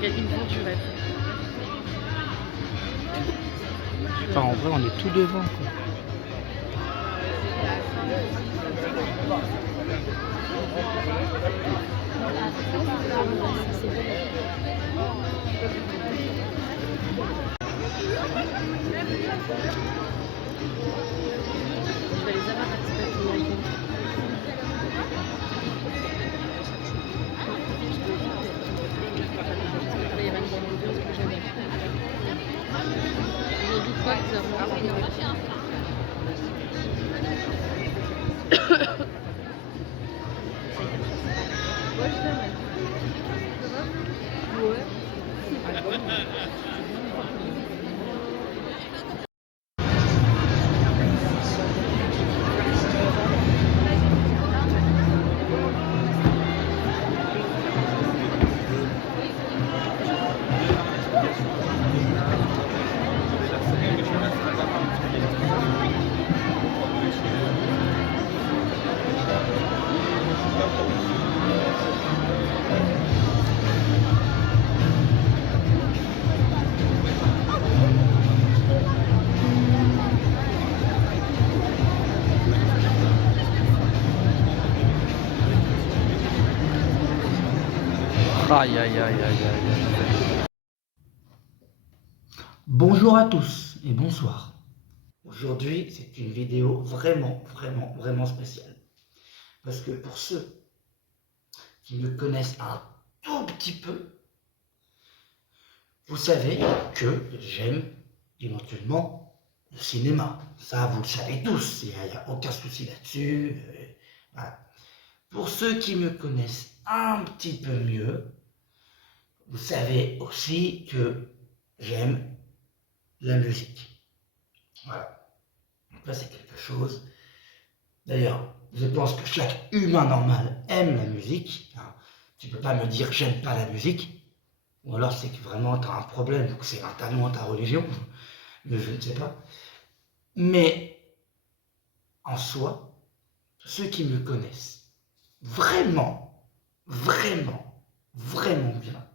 Cadine Venturette. Enfin, en vrai, on est tout devant, quoi. Je vais les avoir un petit peu plus longtemps. Il y a même dans l'ambiance que j'aime. Je doute pas que ça va. Ouais, je t'aime. Ouais. Aïe, aïe, aïe, aïe, aïe, aïe. Bonjour à tous et bonsoir. Aujourd'hui, c'est une vidéo vraiment spéciale. Parce que pour ceux qui me connaissent un tout petit peu, vous savez que j'aime éventuellement le cinéma. Ça, vous le savez tous, il n'y a aucun souci là-dessus. Voilà. Pour ceux qui me connaissent un petit peu mieux, vous savez aussi que j'aime la musique. Voilà. Ça, c'est quelque chose. D'ailleurs, je pense que chaque humain normal aime la musique. Hein. Tu peux pas me dire j'aime pas la musique. Ou alors c'est que vraiment tu as un problème, ou que c'est un talent, ta religion. Je ne sais pas. Mais en soi, ceux qui me connaissent vraiment bien,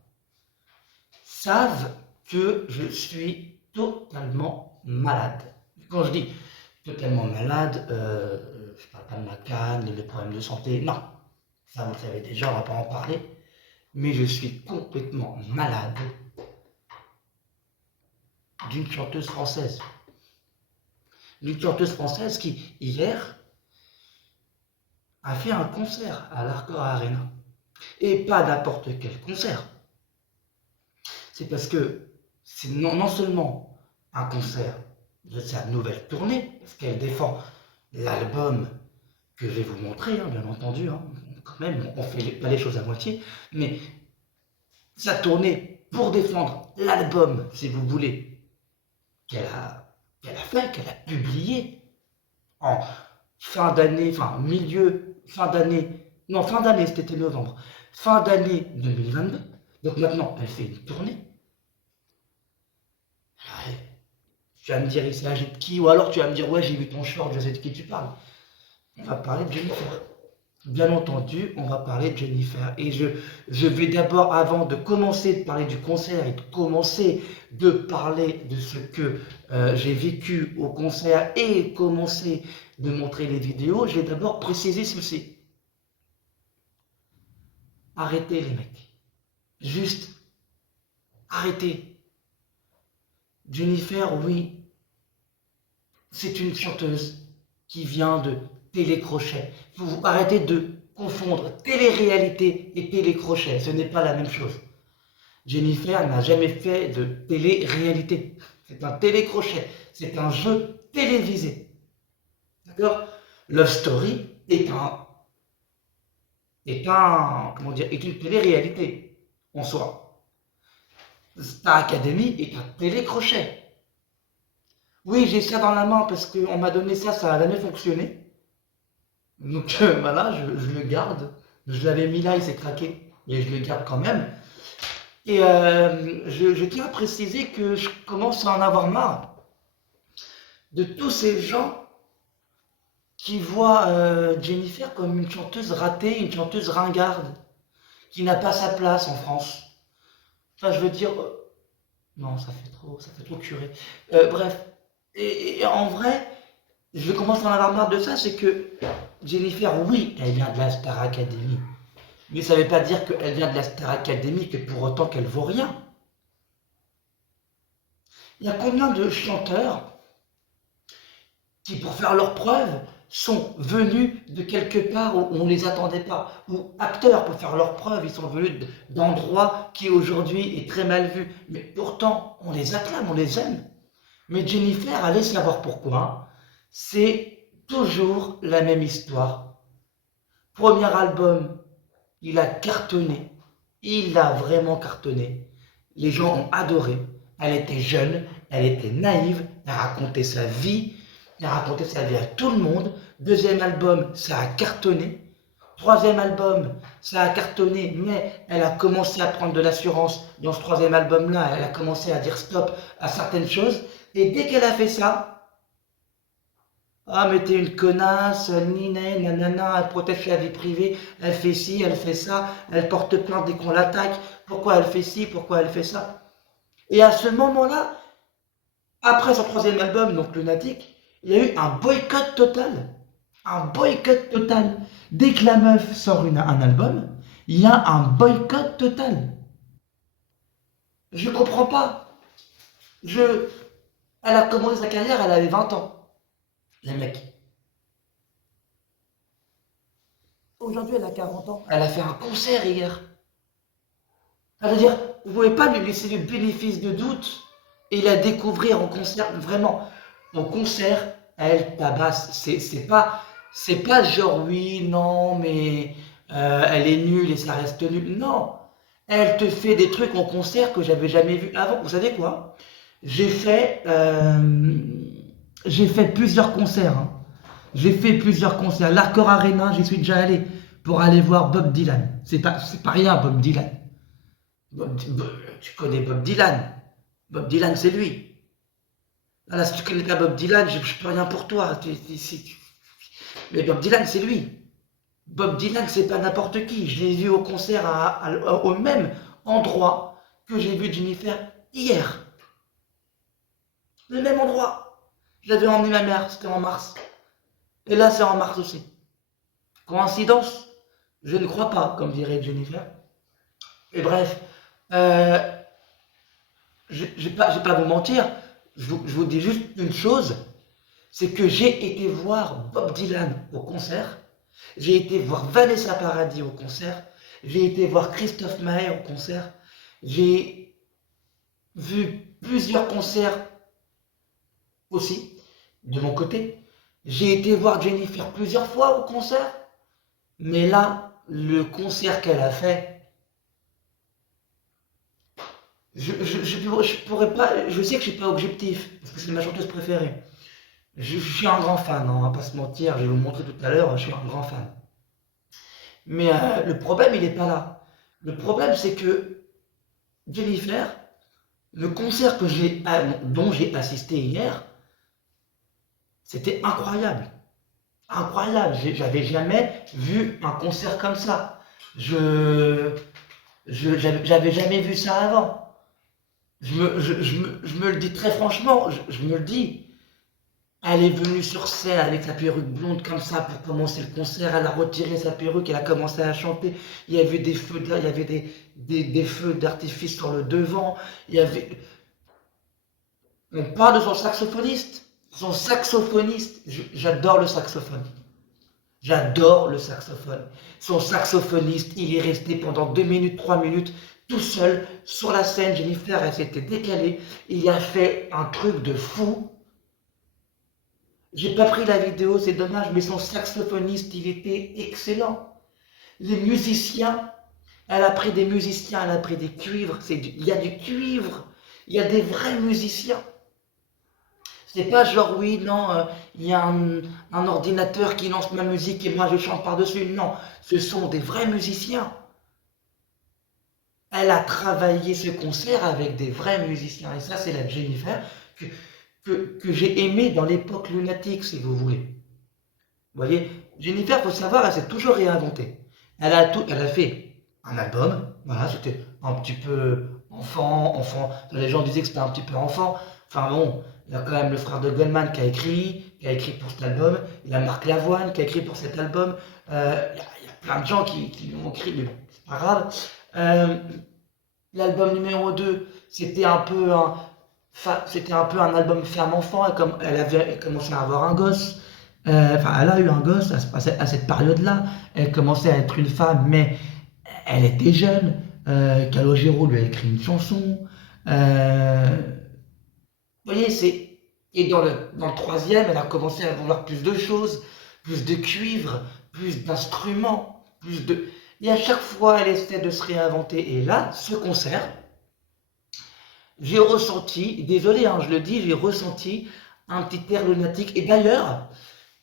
savent que je suis totalement malade. Quand je dis totalement malade, je parle pas de ma canne, de mes problèmes de santé, non. Ça, vous le savez déjà, on va pas en parler. Mais je suis complètement malade d'une chanteuse française. Une chanteuse française qui, hier, a fait un concert à l'Arcor Arena. Et pas n'importe quel concert. C'est parce que c'est non seulement un concert de sa nouvelle tournée, parce qu'elle défend l'album que je vais vous montrer, hein, bien entendu, hein, quand même, on fait pas les choses à moitié, mais sa tournée pour défendre l'album, si vous voulez, qu'elle a publié en fin d'année, fin d'année, c'était novembre, fin d'année 2022, donc maintenant elle fait une tournée. Ouais. Tu vas me dire, il s'agit de qui? Ou alors tu vas me dire, ouais, j'ai vu ton short, je sais de qui tu parles. On va parler de Jennifer. Bien entendu, on va parler de Jennifer. Et je vais d'abord, avant de commencer de parler du concert et de commencer de parler de ce que j'ai vécu au concert et commencer de montrer les vidéos, je vais d'abord préciser ceci. Arrêtez les mecs. Juste, arrêtez. Jennifer, oui, c'est une chanteuse qui vient de télécrochet. Vous arrêtez de confondre télé-réalité et télécrochet, ce n'est pas la même chose. Jennifer n'a jamais fait de télé-réalité. C'est un télécrochet, c'est un jeu télévisé. D'accord? Love Story est une télé-réalité en soi. Star Academy est un télécrochet. Oui, j'ai ça dans la main parce qu'on m'a donné ça, ça n'a jamais fonctionné. Donc voilà, je le garde. Je l'avais mis là, il s'est craqué, mais je le garde quand même. Et je tiens à préciser que je commence à en avoir marre de tous ces gens qui voient Jennifer comme une chanteuse ratée, une chanteuse ringarde, qui n'a pas sa place en France. Enfin, je veux dire, non, ça fait trop curé. Bref, et en vrai, je commence à en avoir marre de ça, c'est que Jennifer, oui, elle vient de la Star Academy. Mais ça ne veut pas dire qu'elle vient de la Star Academy que pour autant qu'elle vaut rien. Il y a combien de chanteurs qui, pour faire leurs preuves, sont venus de quelque part où on ne les attendait pas, ou acteurs, pour faire leurs preuves, ils sont venus d'endroits qui aujourd'hui est très mal vu, mais pourtant on les acclame, on les aime. Mais Jennifer, allez savoir pourquoi, c'est toujours la même histoire. Premier album, il a cartonné, il a vraiment cartonné, les gens ont adoré, elle était jeune, elle était naïve, elle racontait sa vie, elle racontait sa vie à tout le monde. Deuxième album, ça a cartonné. Troisième album, ça a cartonné, mais elle a commencé à prendre de l'assurance. Dans ce troisième album-là, elle a commencé à dire stop à certaines choses. Et dès qu'elle a fait ça, ah mais t'es une connasse, nina, nanana, elle protège la vie privée, elle fait ci, elle fait ça, elle porte plainte dès qu'on l'attaque. Pourquoi elle fait ci, pourquoi elle fait ça? Et à ce moment-là, après son troisième album, donc Lunatic, il y a eu un boycott total. Un boycott total. Dès que la meuf sort un album, il y a un boycott total. Je comprends pas. Elle a commencé sa carrière, elle avait 20 ans. Le mec. Aujourd'hui, elle a 40 ans. Elle a fait un concert hier. Ça veut dire, vous ne pouvez pas lui laisser le bénéfice de doute et la découvrir en concert. Vraiment, en concert, elle tabasse. C'est pas genre oui, non, mais elle est nulle et ça reste nul. Non, elle te fait des trucs en concert que j'avais jamais vu avant. Vous savez quoi? J'ai fait plusieurs concerts. Hein. J'ai fait plusieurs concerts. L'Arcor Arena, j'y suis déjà allé pour aller voir Bob Dylan. C'est pas rien, Bob Dylan. Tu connais Bob Dylan. Bob Dylan, c'est lui. Là, si tu connais pas Bob Dylan, je peux rien pour toi. Mais Bob Dylan, c'est lui. Bob Dylan, c'est pas n'importe qui. Je l'ai vu au concert au même endroit que j'ai vu Jennifer hier. Le même endroit. J'avais emmené ma mère, c'était en mars. Et là, c'est en mars aussi. Coïncidence? Je ne crois pas, comme dirait Jennifer. Et bref, je vais pas vous mentir, je vous dis juste une chose, c'est que j'ai été voir Bob Dylan au concert, j'ai été voir Vanessa Paradis au concert, j'ai été voir Christophe Maé au concert, j'ai vu plusieurs concerts aussi, de mon côté, j'ai été voir Jennifer plusieurs fois au concert, mais là, le concert qu'elle a fait, je pourrais pas, je sais que je suis pas objectif, parce que c'est ma chanteuse préférée. Je suis un grand fan, hein, on va pas se mentir, je vais vous montrer tout à l'heure, je suis un grand fan. Mais le problème, il n'est pas là. Le problème, c'est que Jennifer, le concert dont j'ai assisté hier, c'était incroyable. Incroyable, j'avais jamais vu un concert comme ça. J'avais jamais vu ça avant. Je me le dis très franchement, je me le dis. Elle est venue sur scène avec sa perruque blonde comme ça pour commencer le concert. Elle a retiré sa perruque, elle a commencé à chanter. Il y avait des feux, il y avait des feux d'artifice sur le devant. On parle de son saxophoniste. Son saxophoniste, j'adore le saxophone. J'adore le saxophone. Son saxophoniste, il est resté pendant 2 minutes, 3 minutes, tout seul, sur la scène. Jennifer, elle s'était décalée. Il a fait un truc de fou. J'ai pas pris la vidéo, c'est dommage, mais son saxophoniste, il était excellent. Les musiciens, elle a pris des musiciens, elle a pris des cuivres. Il y a du cuivre, il y a des vrais musiciens. C'est pas genre, oui, non, il y a un ordinateur qui lance ma musique et moi je chante par-dessus. Non, ce sont des vrais musiciens. Elle a travaillé ce concert avec des vrais musiciens. Et ça, c'est la Jennifer que j'ai aimée dans l'époque Lunatic, si vous voulez. Vous voyez, Jennifer, il faut savoir, elle s'est toujours réinventée. Elle a fait un album, voilà, c'était un petit peu enfant. Les gens disaient que c'était un petit peu enfant. Enfin bon, il y a quand même le frère de Goldman qui a écrit pour cet album. Il y a Marc Lavoine qui a écrit pour cet album. Il y a plein de gens qui lui ont écrit, mais bon, c'est pas grave. L'album numéro 2, c'était un peu un album femme-enfant. Elle commençait à avoir un gosse. Elle a eu un gosse à cette période-là. Elle commençait à être une femme, mais elle était jeune. Calogero lui a écrit une chanson. Vous voyez, et dans le troisième, elle a commencé à vouloir plus de choses, plus de cuivre, plus d'instruments, Et à chaque fois, elle essaie de se réinventer. Et là, ce concert, j'ai ressenti, désolé, je le dis, j'ai ressenti un petit air lunatique. Et d'ailleurs,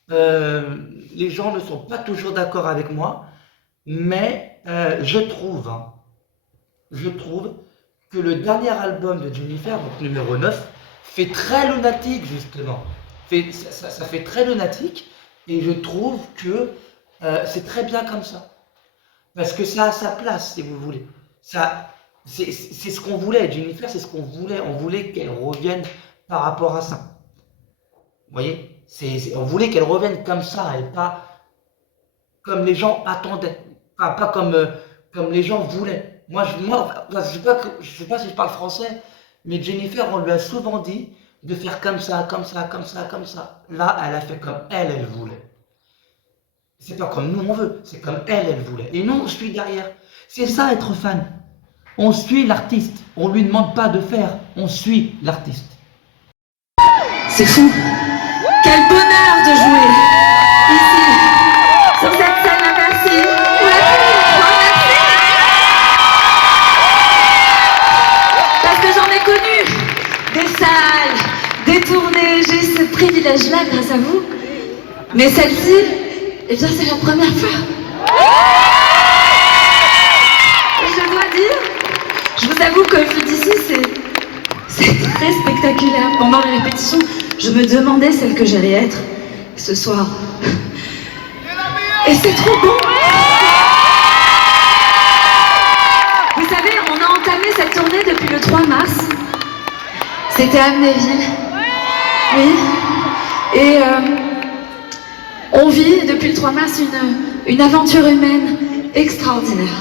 les gens ne sont pas toujours d'accord avec moi, mais je trouve que le dernier album de Jennifer, donc numéro 9, fait très lunatique, justement. Ça fait très lunatique, et je trouve que c'est très bien comme ça. Parce que ça a sa place, si vous voulez. C'est ce qu'on voulait, Jennifer, c'est ce qu'on voulait. On voulait qu'elle revienne par rapport à ça. Vous voyez, on voulait qu'elle revienne comme ça, et pas comme les gens attendaient. Enfin, pas comme les gens voulaient. Moi, je sais pas si je parle français, mais Jennifer, on lui a souvent dit de faire comme ça. Là, elle a fait comme elle voulait. C'est pas comme nous on veut, c'est comme elle voulait. Et nous, on suit derrière. C'est ça être fan. On suit l'artiste. On lui demande pas de faire, on suit l'artiste. C'est fou. Quel bonheur de jouer ici, sur cette scène à Bercy. Parce que j'en ai connu des salles, des tournées. J'ai ce privilège-là grâce à vous. Mais celle-ci, eh bien, c'est la première fois. Et je dois dire, je vous avoue que vu d'ici, c'est très spectaculaire. Pendant les répétitions, je me demandais celle que j'allais être ce soir. Et c'est trop bon. Vous savez, on a entamé cette tournée depuis le 3 mars. C'était à Amnéville. Oui. Et on vit depuis le 3 mars une aventure humaine extraordinaire.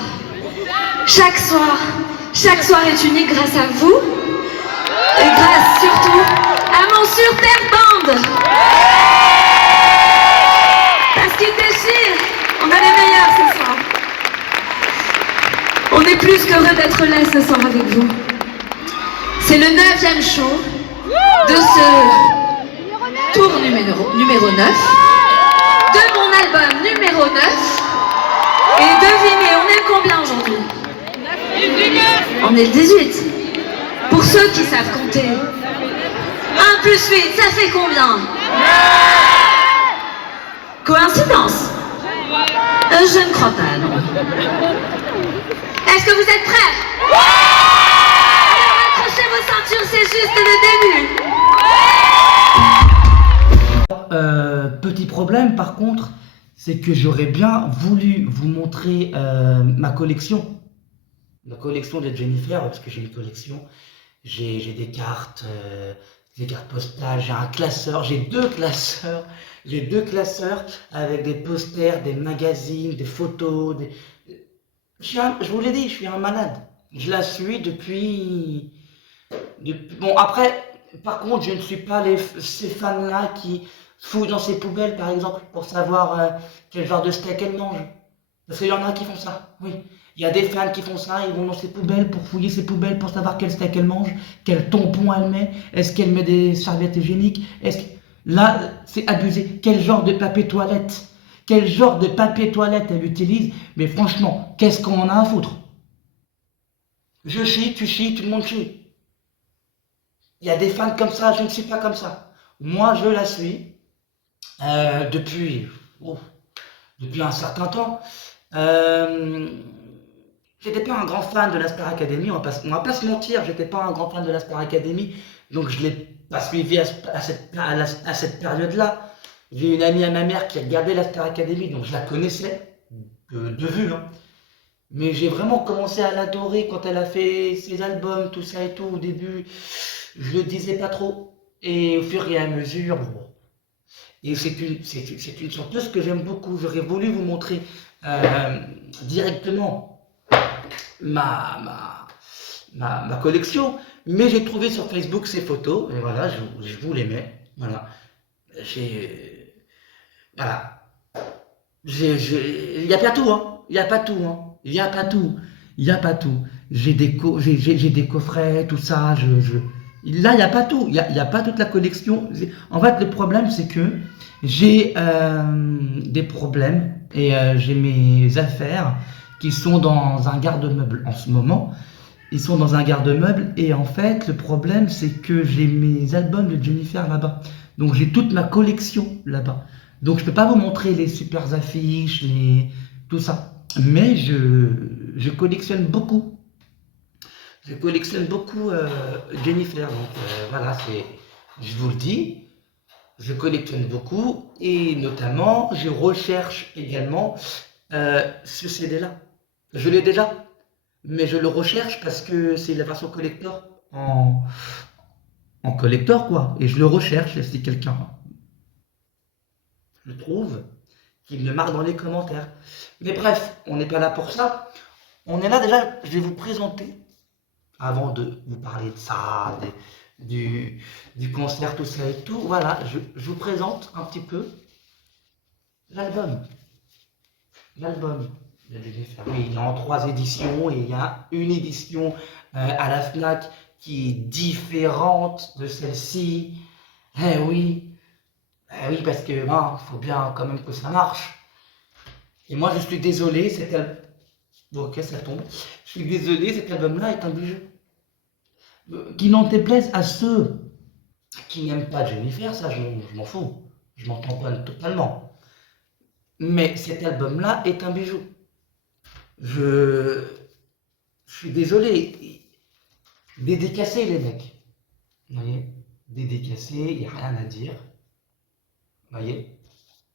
Chaque soir est unique grâce à vous. Et grâce surtout à mon Super Band. Parce qu'il déchire. On a les meilleurs ce soir. On est plus qu'heureux d'être là ce soir avec vous. C'est le 9e show de ce tour numéro 9 de mon album numéro 9. Et devinez, on est le combien aujourd'hui? On est le 18. Pour ceux qui savent compter, 1 plus 8, ça fait combien? Coïncidence? Je ne crois pas, non. Est-ce que vous êtes prêts? Alors accrochez vos ceintures, c'est juste le début. Petit problème, par contre, c'est que j'aurais bien voulu vous montrer ma collection. La collection de Jennifer, parce que j'ai une collection. J'ai des cartes postales, j'ai un classeur, j'ai deux classeurs avec des posters, des magazines, des photos. Je vous l'ai dit, je suis un malade. Je la suis depuis... Bon, après, par contre, je ne suis pas ces fans-là qui fouillent dans ses poubelles, par exemple, pour savoir quel genre de steak elle mange. Parce qu'il y en a qui font ça, oui. Il y a des fans qui font ça, ils vont dans ses poubelles pour fouiller ses poubelles pour savoir quel steak elle mange, quel tampon elle met, est-ce qu'elle met des serviettes hygiéniques, là, c'est abusé. Quel genre de papier toilette elle utilise, mais franchement, qu'est-ce qu'on en a à foutre? Je chie, tu chies, tout le monde chie. Il y a des fans comme ça, je ne suis pas comme ça. Moi, je la suis depuis un certain temps. J'étais pas un grand fan de la Star Academy, on va pas se mentir, j'étais pas un grand fan de la Star Academy, donc je l'ai pas suivi à cette période-là. J'ai une amie à ma mère qui regardait la Star Academy, donc je la connaissais de vue, hein. Mais j'ai vraiment commencé à l'adorer quand elle a fait ses albums, tout ça et tout. Au début, je le disais pas trop. Et au fur et à mesure, bon. Et c'est une chanteuse que j'aime beaucoup. J'aurais voulu vous montrer directement ma collection. Mais j'ai trouvé sur Facebook ses photos. Et voilà, je vous les mets. Voilà. Voilà. Il n'y a pas tout, hein. Il n'y a pas tout, hein. Il n'y a pas tout. Il n'y a pas tout. J'ai des coffrets, tout ça. Là, il n'y a pas tout. Il y a pas toute la collection. En fait, le problème, c'est que j'ai des problèmes et j'ai mes affaires qui sont dans un garde-meuble en ce moment. Ils sont dans un garde-meuble et en fait, le problème, c'est que j'ai mes albums de Jennifer là-bas. Donc, j'ai toute ma collection là-bas. Donc, je ne peux pas vous montrer les super affiches, tout ça. Mais je collectionne beaucoup. Je collectionne beaucoup Jennifer. Donc, voilà, je vous le dis. Je collectionne beaucoup. Et notamment, je recherche également ce CD-là. Je l'ai déjà. Mais je le recherche parce que c'est la version collector en collector, quoi. Et je le recherche si quelqu'un le trouve, qu'il me marque dans les commentaires. Mais bref, on n'est pas là pour ça. On est là déjà, je vais vous présenter, avant de vous parler de ça, du concert, tout ça et tout. Voilà, je vous présente un petit peu l'album. L'album. Oui, il est en 3 éditions et il y a une édition à la FNAC qui est différente de celle-ci. Eh oui, parce que faut bien quand même que ça marche. Et moi, je suis désolé, cet album... Bon, ok, ça tombe. Je suis désolé, cet album-là est un bijou. Qui n'en déplaise à ceux qui n'aiment pas Jennifer, ça, je m'en fous. Je m'en tamponne totalement. Mais cet album-là est un bijou. Je suis désolé. Dédicacé, les mecs. Vous voyez? Dédicacé, il n'y a rien à dire. Vous voyez?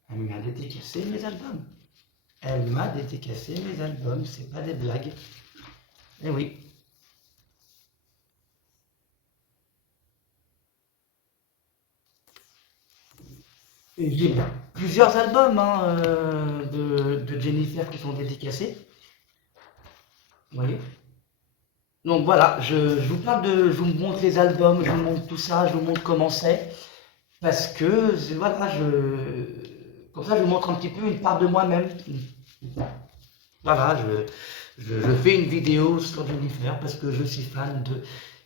Elle m'a dédicacé mes albums. Elle m'a dédicacé mes albums, c'est pas des blagues. Eh oui. Et j'ai plusieurs albums de Jennifer qui sont dédicacés. Vous voyez? Donc voilà, je vous parle je vous montre les albums, je vous montre tout ça, je vous montre comment c'est. Parce que, voilà, comme ça je vous montre un petit peu une part de moi-même. Voilà, je fais une vidéo sur Jennifer parce que je suis fan de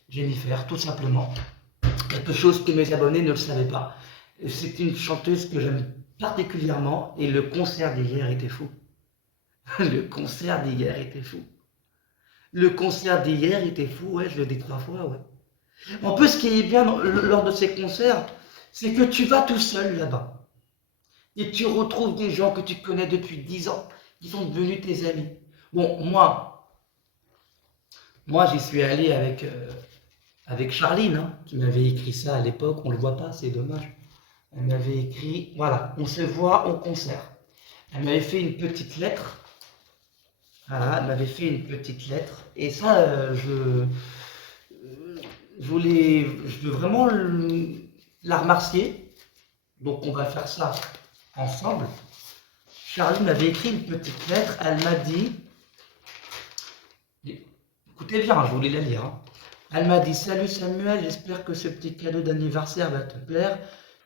Jennifer, tout simplement. Quelque chose que mes abonnés ne le savaient pas. C'est une chanteuse que j'aime particulièrement et le concert d'hier était fou. Le concert d'hier était fou. Le concert d'hier était fou, ouais, je le dis 3 fois, ouais. En plus, ce qui est bien lors de ces concerts, c'est que tu vas tout seul là-bas. Et tu retrouves des gens que tu connais depuis 10 ans, qui sont devenus tes amis. Bon, moi j'y suis allé avec Charline, qui m'avait écrit ça à l'époque, on le voit pas, c'est dommage. Elle m'avait écrit, voilà, on se voit au concert. Elle m'avait fait une petite lettre. Voilà, elle m'avait fait une petite lettre. Et ça, je veux vraiment la remercier. Donc on va faire ça ensemble. Charlie m'avait écrit une petite lettre. Elle m'a dit, écoutez bien, je voulais la lire. Hein. Elle m'a dit: salut Samuel, j'espère que ce petit cadeau d'anniversaire va te plaire.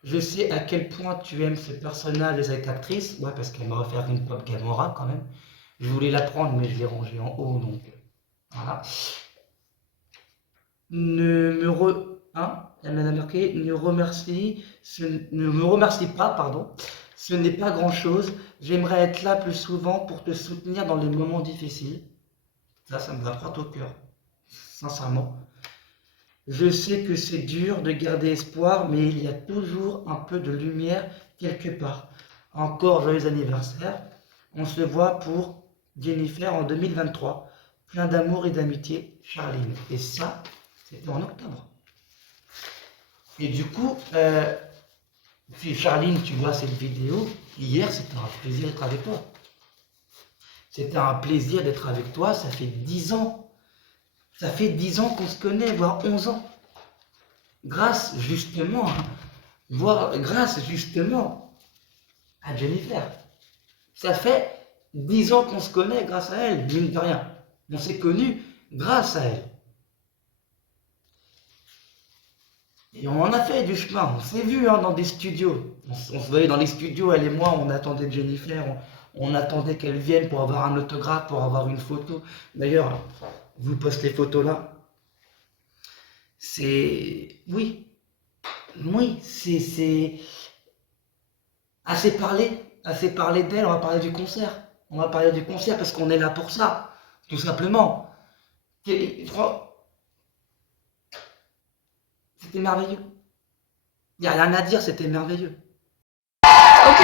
Je sais à quel point tu aimes ce personnage et cette actrice. Ouais, parce qu'elle m'a offert une pop Gamora quand même. Je voulais la prendre, mais je l'ai rangée en haut, donc voilà. Elle m'a marqué, ne me remercie pas, pardon. Ce n'est pas grand-chose. J'aimerais être là plus souvent pour te soutenir dans les moments difficiles. Ça me va droit au cœur, sincèrement. Je sais que c'est dur de garder espoir, mais il y a toujours un peu de lumière quelque part. Encore joyeux anniversaire. On se voit pour Jennifer en 2023. Plein d'amour et d'amitié, Charline. Et ça, c'était en octobre. Et du coup, si Charline, tu vois cette vidéo, hier, c'était un plaisir d'être avec toi. C'était un plaisir d'être avec toi, ça fait 10 ans. Ça fait 10 ans qu'on se connaît, voire 11 ans. Grâce justement à Jennifer. Ça fait 10 ans qu'on se connaît grâce à elle, mine de rien. On s'est connus grâce à elle. Et on en a fait du chemin, on s'est vu dans des studios. On se voyait dans les studios, elle et moi, on attendait Jennifer, on attendait qu'elle vienne pour avoir un autographe, pour avoir une photo. D'ailleurs, je vous poste les photos là. C'est... Oui, c'est... Assez parlé d'elle, on va parler du concert. On va parler du concert parce qu'on est là pour ça, tout simplement. C'était merveilleux. Il n'y a rien à dire, c'était merveilleux. Ok,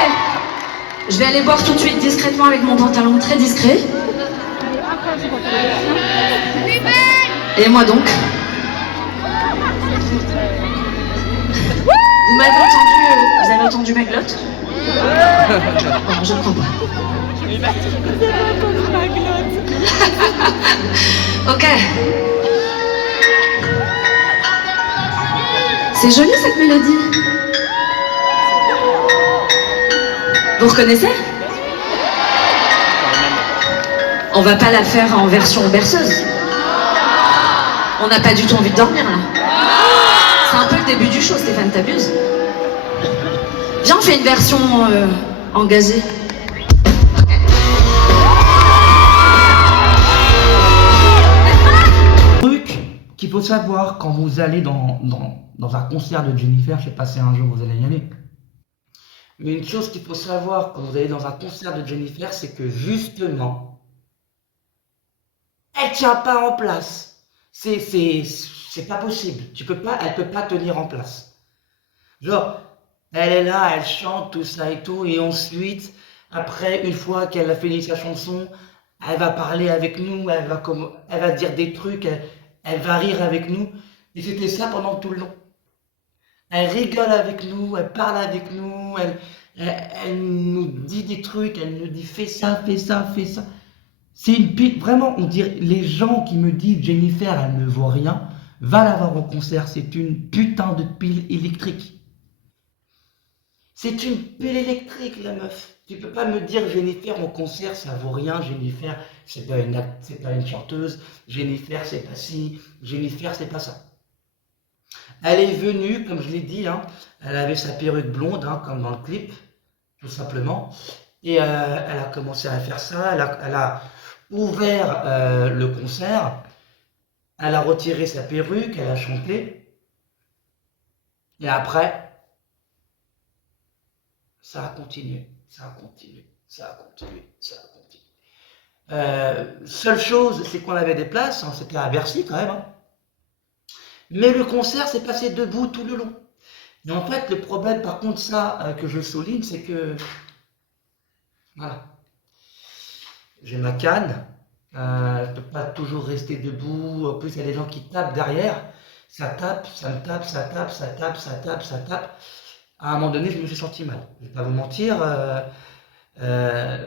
je vais aller boire tout de suite discrètement avec mon pantalon très discret. Et moi donc. Vous avez entendu ma glotte? Non, je ne crois pas. Ok. C'est joli cette mélodie. Vous reconnaissez? On va pas la faire en version berceuse. On n'a pas du tout envie de dormir là. C'est un peu le début du show, Stéphane, t'abuses. Viens, on fait une version engazée. Truc qu'il faut savoir quand vous allez dans un concert de Jennifer, je sais pas si un jour vous allez y aller. Mais une chose qu'il faut savoir quand vous allez dans un concert de Jennifer, c'est que justement, elle tient pas en place. C'est pas possible. Elle peut pas tenir en place. Genre, elle est là, elle chante, tout ça et tout, et ensuite, après, une fois qu'elle a fini sa chanson, elle va parler avec nous, elle va dire des trucs, elle va rire avec nous. Et c'était ça pendant tout le long. Elle rigole avec nous, elle parle avec nous, elle nous dit des trucs, elle nous dit fais ça, fais ça, fais ça. C'est une pile, vraiment, on dirait, les gens qui me disent Jennifer, elle ne vaut rien, va la voir au concert, c'est une putain de pile électrique. C'est une pile électrique, la meuf. Tu peux pas me dire Jennifer au concert, ça vaut rien, Jennifer, c'est pas une chanteuse, Jennifer, c'est pas ci, Jennifer, c'est pas ça. Elle est venue, comme je l'ai dit, elle avait sa perruque blonde, comme dans le clip, tout simplement. Et elle a commencé à faire ça, elle a ouvert le concert, elle a retiré sa perruque, elle a chanté. Et après, ça a continué, ça a continué, ça a continué, ça a continué. Seule chose, c'est qu'on avait des places, c'était à Bercy quand même. Mais le concert s'est passé debout tout le long. Et en fait, le problème, par contre, ça que je souligne, c'est que... Voilà. J'ai ma canne. Je ne peux pas toujours rester debout. En plus, il y a des gens qui tapent derrière. Ça tape, ça me tape, ça tape, ça tape, ça tape, ça tape. À un moment donné, je me suis senti mal. Je ne vais pas vous mentir.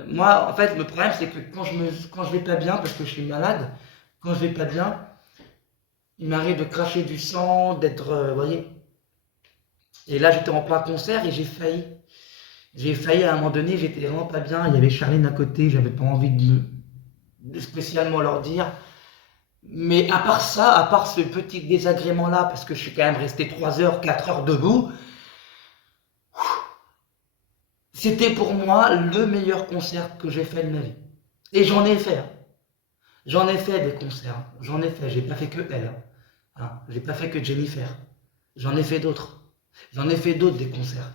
Moi, en fait, le problème, c'est que quand je vais pas bien, parce que je suis malade, quand je vais pas bien, il m'arrive de cracher du sang, d'être, vous voyez. Et là, j'étais en plein concert et j'ai failli. J'ai failli à un moment donné, j'étais vraiment pas bien. Il y avait Charline à côté, j'avais pas envie de spécialement leur dire. Mais à part ça, à part ce petit désagrément-là, parce que je suis quand même resté 3 heures, 4 heures debout, c'était pour moi le meilleur concert que j'ai fait de ma vie. Et j'en ai fait. J'en ai fait des concerts. J'en ai fait. J'ai pas fait que elle. J'ai pas fait que Jennifer. J'en ai fait d'autres. J'en ai fait d'autres des concerts.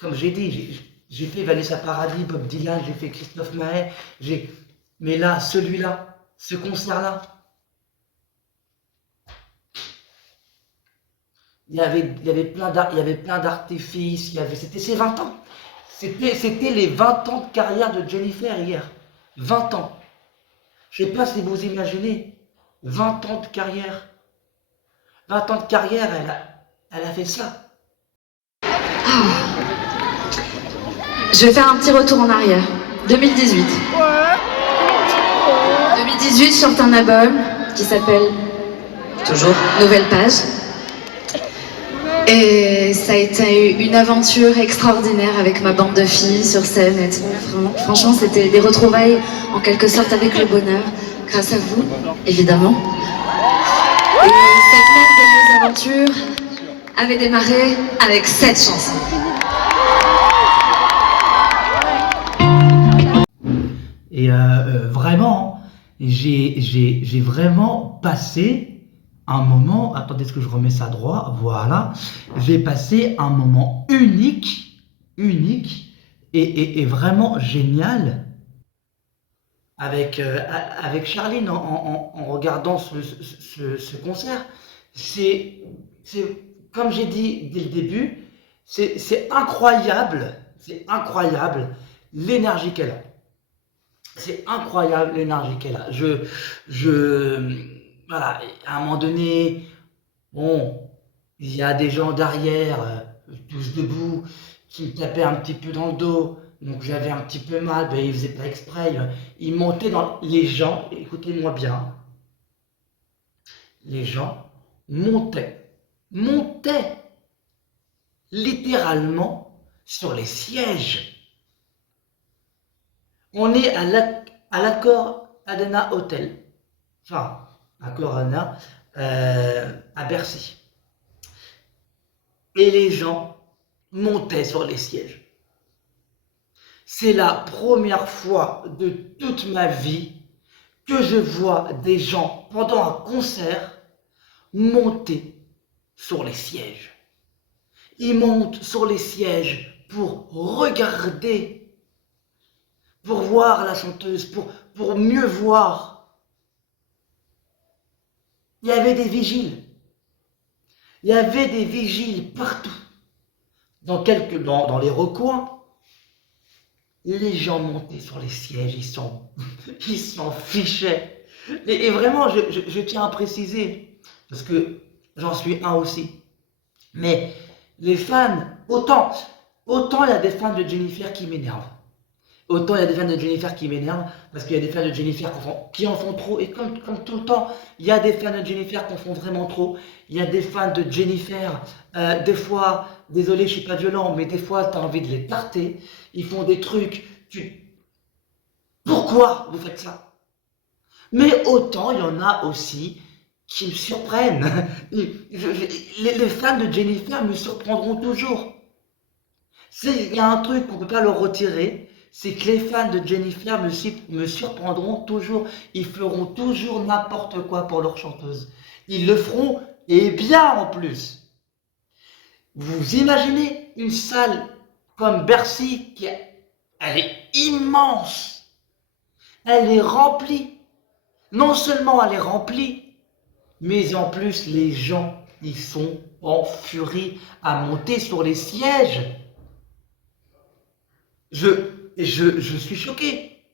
Comme j'ai dit, j'ai fait Vanessa Paradis, Bob Dylan, j'ai fait Christophe Maé. Mais là, celui-là, ce concert-là, il y avait plein d'artifices. C'était ses 20 ans. C'était les 20 ans de carrière de Jennifer hier. 20 ans. Je ne sais pas si vous imaginez, 20 ans de carrière. 20 ans de carrière, elle a fait ça. Je vais faire un petit retour en arrière. 2018. 2018, je sort un album qui s'appelle toujours Nouvelle Page. Et ça a été une aventure extraordinaire avec ma bande de filles sur scène et tout. Vraiment, franchement, c'était des retrouvailles en quelque sorte avec le bonheur, grâce à vous, évidemment. Et cette merveilleuse aventure avait démarré avec cette chanson. Et vraiment, j'ai vraiment passé un moment, attendez, est-ce que je remets ça droit? Voilà, j'ai passé un moment unique et vraiment génial avec Charline en regardant ce concert. C'est comme j'ai dit dès le début, c'est incroyable l'énergie qu'elle a. C'est incroyable l'énergie qu'elle a. Voilà, à un moment donné, bon, il y a des gens derrière, tous debout, qui me tapaient un petit peu dans le dos. Donc j'avais un petit peu mal, ben, ils faisaient pas exprès. Ils montaient dans... Les gens, écoutez-moi bien, les gens montaient littéralement sur les sièges. On est à l'Accor Arena Hotel. Enfin, Accor Arena à Bercy. Et les gens montaient sur les sièges. C'est la première fois de toute ma vie que je vois des gens, pendant un concert, monter sur les sièges. Ils montent sur les sièges pour regarder, pour voir la chanteuse, pour mieux voir. Il y avait des vigiles. Il y avait des vigiles partout. Dans les recoins, les gens montaient sur les sièges, ils s'en fichaient. Et vraiment, je tiens à préciser, parce que j'en suis un aussi. Mais les fans, autant il y a des fans de Jennifer qui m'énervent. Autant il y a des fans de Jennifer qui m'énervent, parce qu'il y a des fans de Jennifer qui en font trop. Et comme tout le temps, il y a des fans de Jennifer qui en font vraiment trop. Il y a des fans de Jennifer, des fois, désolé, je suis pas violent, mais des fois, tu as envie de les tarter. Ils font des trucs, pourquoi vous faites ça? Mais autant, il y en a aussi qui me surprennent. Les fans de Jennifer me surprendront toujours. Il y a un truc qu'on ne peut pas leur retirer, c'est que les fans de Jennifer me surprendront toujours. Ils feront toujours n'importe quoi pour leur chanteuse. Ils le feront, et bien en plus. Vous imaginez une salle comme Bercy, elle est immense. Elle est remplie. Non seulement elle est remplie, mais en plus les gens, ils sont en furie à monter sur les sièges. Je suis choqué.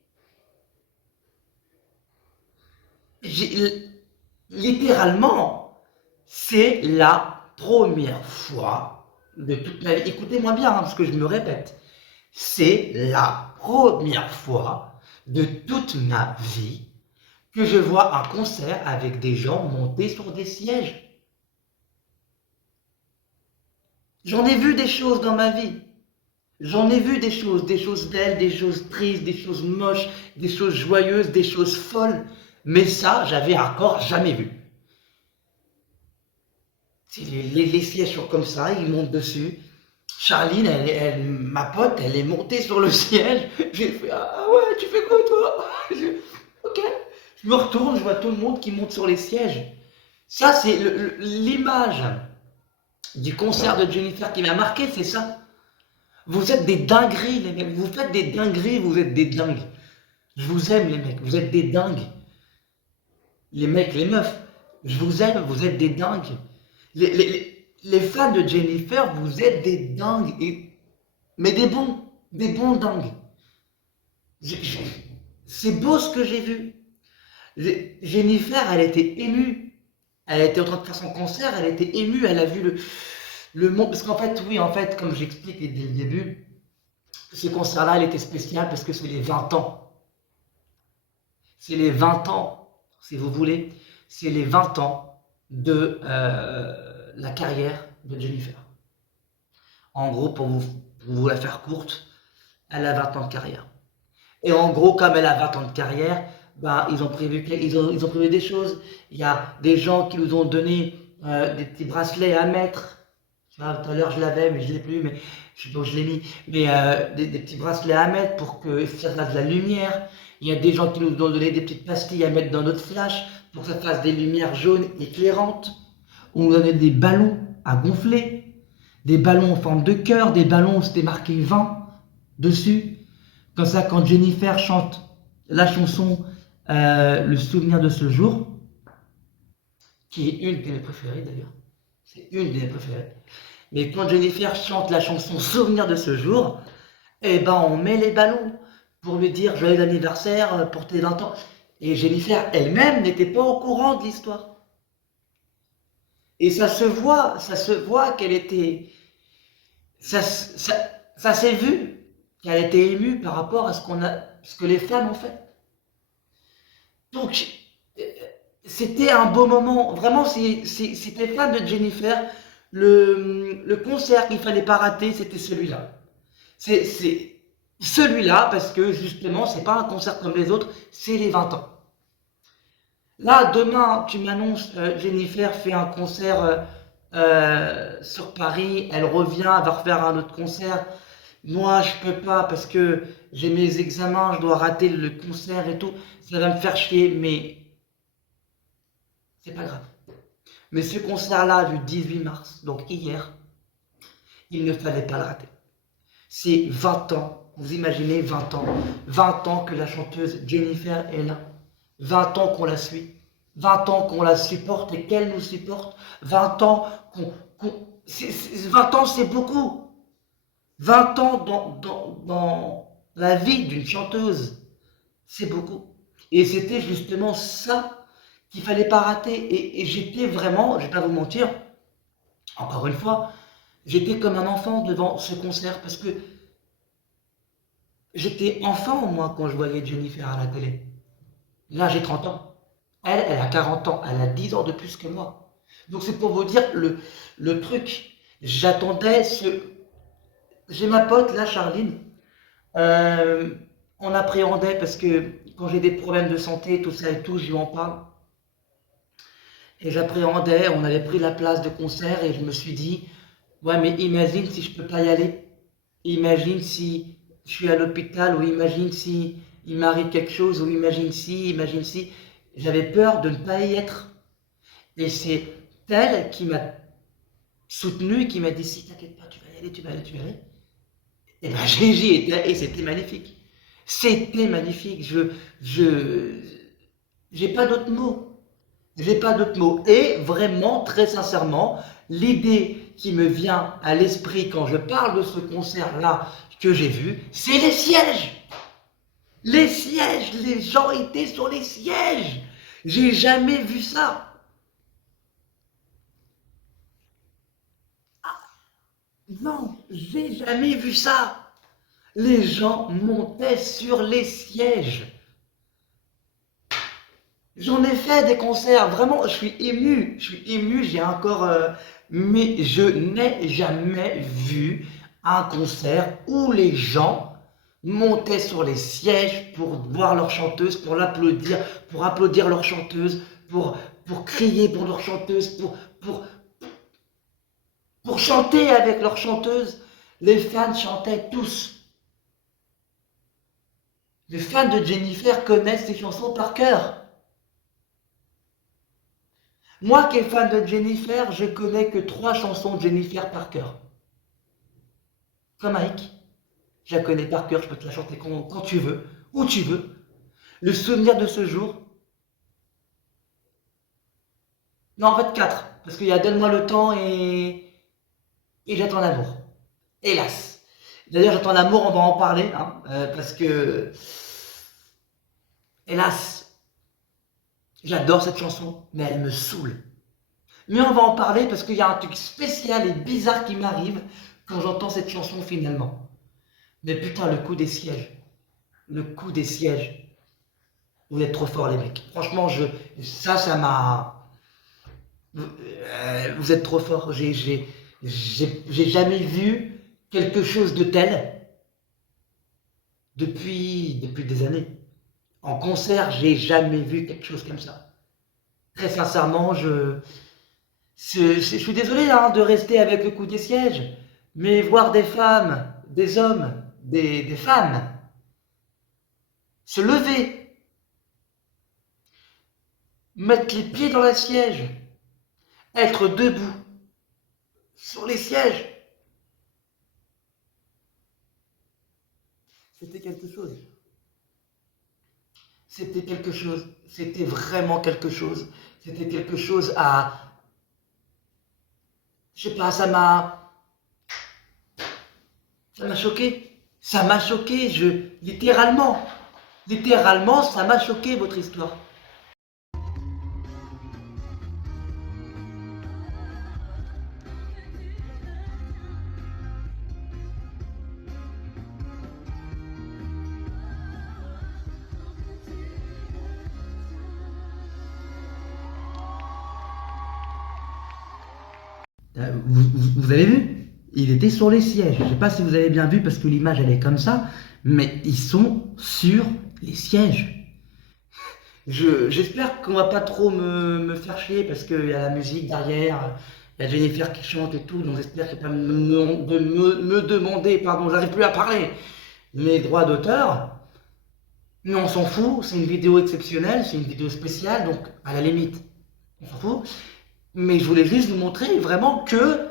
Littéralement, c'est la première fois de toute ma vie. Écoutez-moi bien, hein, parce que je me répète. C'est la première fois de toute ma vie que je vois un concert avec des gens monter sur des sièges. J'en ai vu des choses dans ma vie. J'en ai vu des choses belles, des choses tristes, des choses moches, des choses joyeuses, des choses folles. Mais ça, j'avais encore jamais vu. Les sièges sont comme ça, ils montent dessus. Charline, ma pote, elle est montée sur le siège. J'ai fait, ah ouais, tu fais quoi toi? Ok. Je me retourne, je vois tout le monde qui monte sur les sièges. Ça, c'est l'image du concert de Jennifer qui m'a marqué, c'est ça. Vous êtes des dingueries, les mecs. Vous faites des dingueries, vous êtes des dingues. Je vous aime, les mecs. Vous êtes des dingues. Les mecs, les meufs. Je vous aime, vous êtes des dingues. Les fans de Jennifer, vous êtes des dingues. Mais des bons dingues. C'est beau ce que j'ai vu. Jennifer, elle était émue. Elle était en train de faire son concert, elle était émue, elle a vu le monde. Parce qu'en fait, oui, comme j'explique dès le début, Ce concert-là, il était spécial parce que c'est les 20 ans. C'est les 20 ans, si vous voulez, c'est les 20 ans de la carrière de Jennifer. En gros, pour vous la faire courte, elle a 20 ans de carrière. Et en gros, comme elle a 20 ans de carrière, bah, ils ont prévu des choses. Il y a des gens qui nous ont donné des petits bracelets à mettre. Tu vois, tout à l'heure je l'avais, mais je ne l'ai plus, mais je sais pas où je l'ai mis. Mais des petits bracelets à mettre pour que ça fasse de la lumière. Il y a des gens qui nous ont donné des petites pastilles à mettre dans notre flash pour que ça fasse des lumières jaunes éclairantes. On nous donnait des ballons à gonfler, des ballons en forme de cœur, des ballons où c'était marqué 20 dessus. Comme ça, quand Jennifer chante la chanson Le souvenir de ce jour, qui est une de mes préférées d'ailleurs, c'est une de mes préférées. Mais quand Jennifer chante la chanson Souvenir de ce jour, eh ben on met les ballons pour lui dire joyeux anniversaire pour tes 20 ans. Et Jennifer elle-même n'était pas au courant de l'histoire. Et ça se voit qu'elle était... Ça s'est vu qu'elle était émue par rapport à ce que les femmes ont fait. Donc, c'était un beau moment. Vraiment, si t'es fan de Jennifer, le concert qu'il fallait pas rater, c'était celui-là. C'est celui-là parce que justement, c'est pas un concert comme les autres, c'est les 20 ans. Là, demain, tu m'annonces, Jennifer fait un concert sur Paris, elle revient, elle va refaire un autre concert. Moi, je peux pas parce que j'ai mes examens, je dois rater le concert et tout. Ça va me faire chier, mais c'est pas grave. Mais ce concert-là du 18 mars, donc hier, il ne fallait pas le rater. C'est 20 ans, vous imaginez 20 ans. 20 ans que la chanteuse Jennifer est là. 20 ans qu'on la suit. 20 ans qu'on la supporte et qu'elle nous supporte. 20 ans 20 ans, c'est beaucoup. 20 ans dans la vie d'une chanteuse, c'est beaucoup. Et c'était justement ça qu'il fallait pas rater. Et j'étais vraiment, je vais pas vous mentir, encore une fois, j'étais comme un enfant devant ce concert parce que j'étais enfant, moi, quand je voyais Jennifer à la télé. Là, j'ai 30 ans. Elle a 40 ans. Elle a 10 ans de plus que moi. Donc, c'est pour vous dire le truc. J'attendais ce... J'ai ma pote, là, Charline. On appréhendait parce que quand j'ai des problèmes de santé, tout ça et tout, je lui en parle. Et j'appréhendais, on avait pris la place de concert et je me suis dit, ouais, mais imagine si je peux pas y aller. Imagine si je suis à l'hôpital, ou imagine si il m'arrive quelque chose, ou imagine si. J'avais peur de ne pas y être. Et c'est elle qui m'a soutenu et qui m'a dit, si t'inquiète pas, tu vas y aller, tu vas y aller. Et ben j'y étais et c'était magnifique. C'était magnifique. J'ai pas d'autres mots. J'ai pas d'autres mots. Et vraiment, très sincèrement, l'idée qui me vient à l'esprit quand je parle de ce concert-là que j'ai vu, c'est les sièges. Les sièges, les gens étaient sur les sièges. J'ai jamais vu ça. Ah, non, j'ai jamais vu ça. Les gens montaient sur les sièges. J'en ai fait des concerts, vraiment, je suis ému, j'ai encore... mais je n'ai jamais vu un concert où les gens montaient sur les sièges pour voir leur chanteuse, pour l'applaudir, pour applaudir leur chanteuse, pour crier pour leur chanteuse, pour chanter avec leur chanteuse. Les fans chantaient tous. Les fans de Jennifer connaissent ses chansons par cœur. Moi qui est fan de Jennifer, je connais que 3 chansons de Jennifer par cœur. Comme Mike, je la connais par cœur, je peux te la chanter quand tu veux, où tu veux. Le souvenir de ce jour. Non, en fait 4, parce qu'il y a Donne-moi le temps et J'attends l'amour. Hélas. D'ailleurs, J'attends l'amour, on va en parler, hein, parce que, hélas, j'adore cette chanson, mais elle me saoule. Mais on va en parler parce qu'il y a un truc spécial et bizarre qui m'arrive quand j'entends cette chanson finalement. Mais putain, le coup des sièges. Le coup des sièges. Vous êtes trop forts, les mecs. Franchement, ça m'a... Vous êtes trop forts. J'ai jamais vu quelque chose de tel depuis des années. En concert, j'ai jamais vu quelque chose comme ça. Très sincèrement, je suis désolé hein, de rester avec le coup des sièges, mais voir des femmes, des hommes, des femmes se lever, mettre les pieds dans les sièges, être debout sur les sièges, c'était quelque chose. C'était quelque chose. C'était vraiment quelque chose. C'était quelque chose à... Je sais pas, ça m'a choqué. Ça m'a choqué, littéralement, ça m'a choqué votre histoire. Vous avez vu? Il était sur les sièges. Je ne sais pas si vous avez bien vu parce que l'image elle est comme ça, mais ils sont sur les sièges. J'espère qu'on va pas trop me faire chier parce qu'il y a la musique derrière, il y a Jennifer qui chante et tout, donc j'espère qu'il va pas me demander, pardon, j'arrive plus à parler, mes droits d'auteur. Mais on s'en fout, c'est une vidéo exceptionnelle, c'est une vidéo spéciale, donc à la limite, on s'en fout. Mais je voulais juste vous montrer vraiment que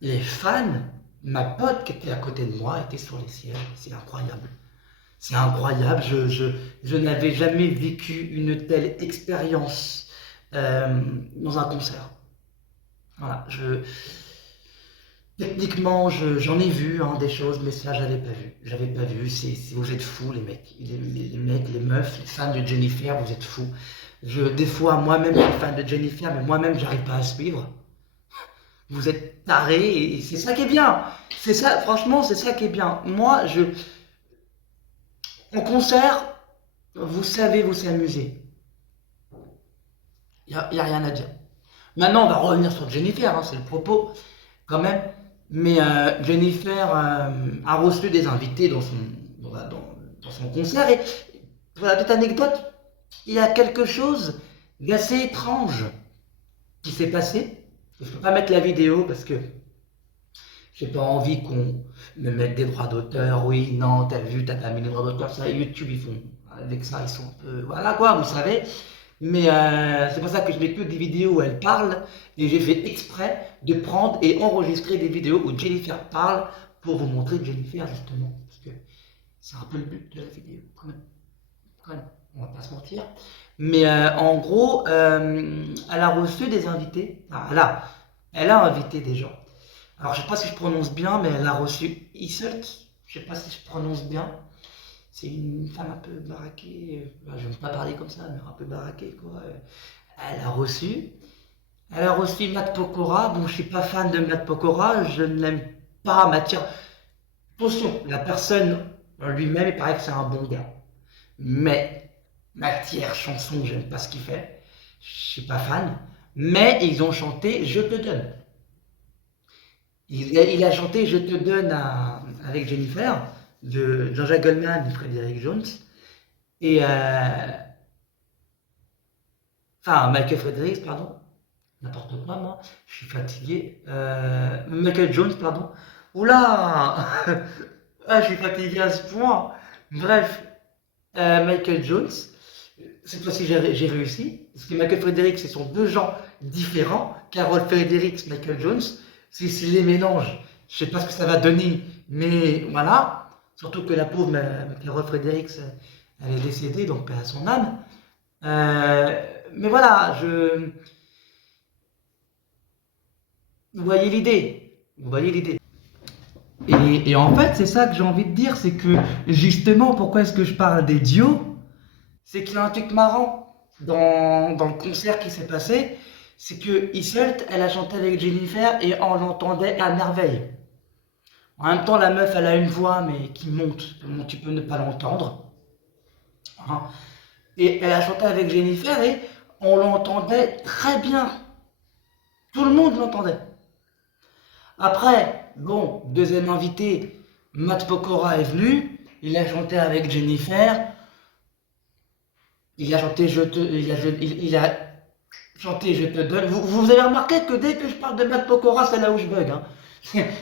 les fans, ma pote qui était à côté de moi, était sur les sièges. C'est incroyable. C'est incroyable. Je n'avais jamais vécu une telle expérience dans un concert. Voilà. Techniquement, j'en ai vu hein, des choses, mais ça, j'avais pas vu. J'avais pas vu. Vous êtes fous, les mecs. Les mecs, les meufs, les fans de Jennifer, vous êtes fous. Des fois, moi-même, je suis fan de Jennifer, mais moi-même, j'arrive pas à suivre. Vous êtes tarés, et c'est ça qui est bien. C'est ça, franchement, c'est ça qui est bien. Moi, en concert, vous savez vous amuser. Il n'y a rien à dire. Maintenant, on va revenir sur Jennifer, hein, c'est le propos, quand même. Mais Jennifer a reçu des invités dans son concert, et pour la petite anecdote, il y a quelque chose d'assez étrange qui s'est passé. Je ne peux pas mettre la vidéo parce que j'ai pas envie qu'on me mette des droits d'auteur. Oui, non, t'as vu, t'as pas mis les droits d'auteur. Ça, YouTube, ils font, avec ça, ils sont un peu, voilà quoi, vous savez. Mais c'est pour ça que je mets que des vidéos où elle parle, et j'ai fait exprès de prendre et enregistrer des vidéos où Jennifer parle pour vous montrer Jennifer, justement. Parce que c'est un peu le but de la vidéo, quand même. On va pas se mentir. Mais en gros, elle a reçu des invités. Enfin, elle a invité des gens. Alors, je sais pas si je prononce bien, mais elle a reçu Iselt. Je sais pas si je prononce bien. C'est une femme un peu baraquée. Je ne vais pas parler comme ça, mais un peu baraquée, quoi. Elle a reçu Matt Pokora. Bon, je suis pas fan de Matt Pokora. Je ne l'aime pas. Attention, la personne lui-même, il paraît que c'est un bon gars. Mais matière chanson, j'aime pas ce qu'il fait. Je suis pas fan. Mais ils ont chanté Je te donne. Il a chanté Je te donne avec Jennifer, de Jean-Jacques Goldman et Frédéric Jones. Et enfin, Michael Frédéric, pardon. N'importe quoi, moi. Je suis fatigué. Michael Jones, pardon. Oula ah, je suis fatigué à ce point. Bref. Michael Jones. Cette fois-ci, j'ai réussi. Parce que Michael Frédéric, ce sont deux gens différents. Carole Frédéric, Michael Jones. Si les mélange, je sais pas ce que ça va donner. Mais voilà. Surtout que la pauvre Carole Frédéric, elle est décédée, donc paix à son âme. Mais voilà, vous voyez l'idée. Vous voyez l'idée. Et en fait, c'est ça que j'ai envie de dire, c'est que justement, pourquoi est-ce que je parle des duos? C'est qu'il y a un truc marrant dans le concert qui s'est passé, c'est que Iselt, elle a chanté avec Jennifer et on l'entendait à merveille. En même temps, la meuf, elle a une voix, mais qui monte. Tu peux ne pas l'entendre. Hein. Et elle a chanté avec Jennifer et on l'entendait très bien. Tout le monde l'entendait. Après, bon, deuxième invité, Matt Pokora est venu. Il a chanté avec Jennifer. Il a chanté Je te donne. Vous avez remarqué que dès que je parle de Matt Pokora, c'est là où je bug. Hein.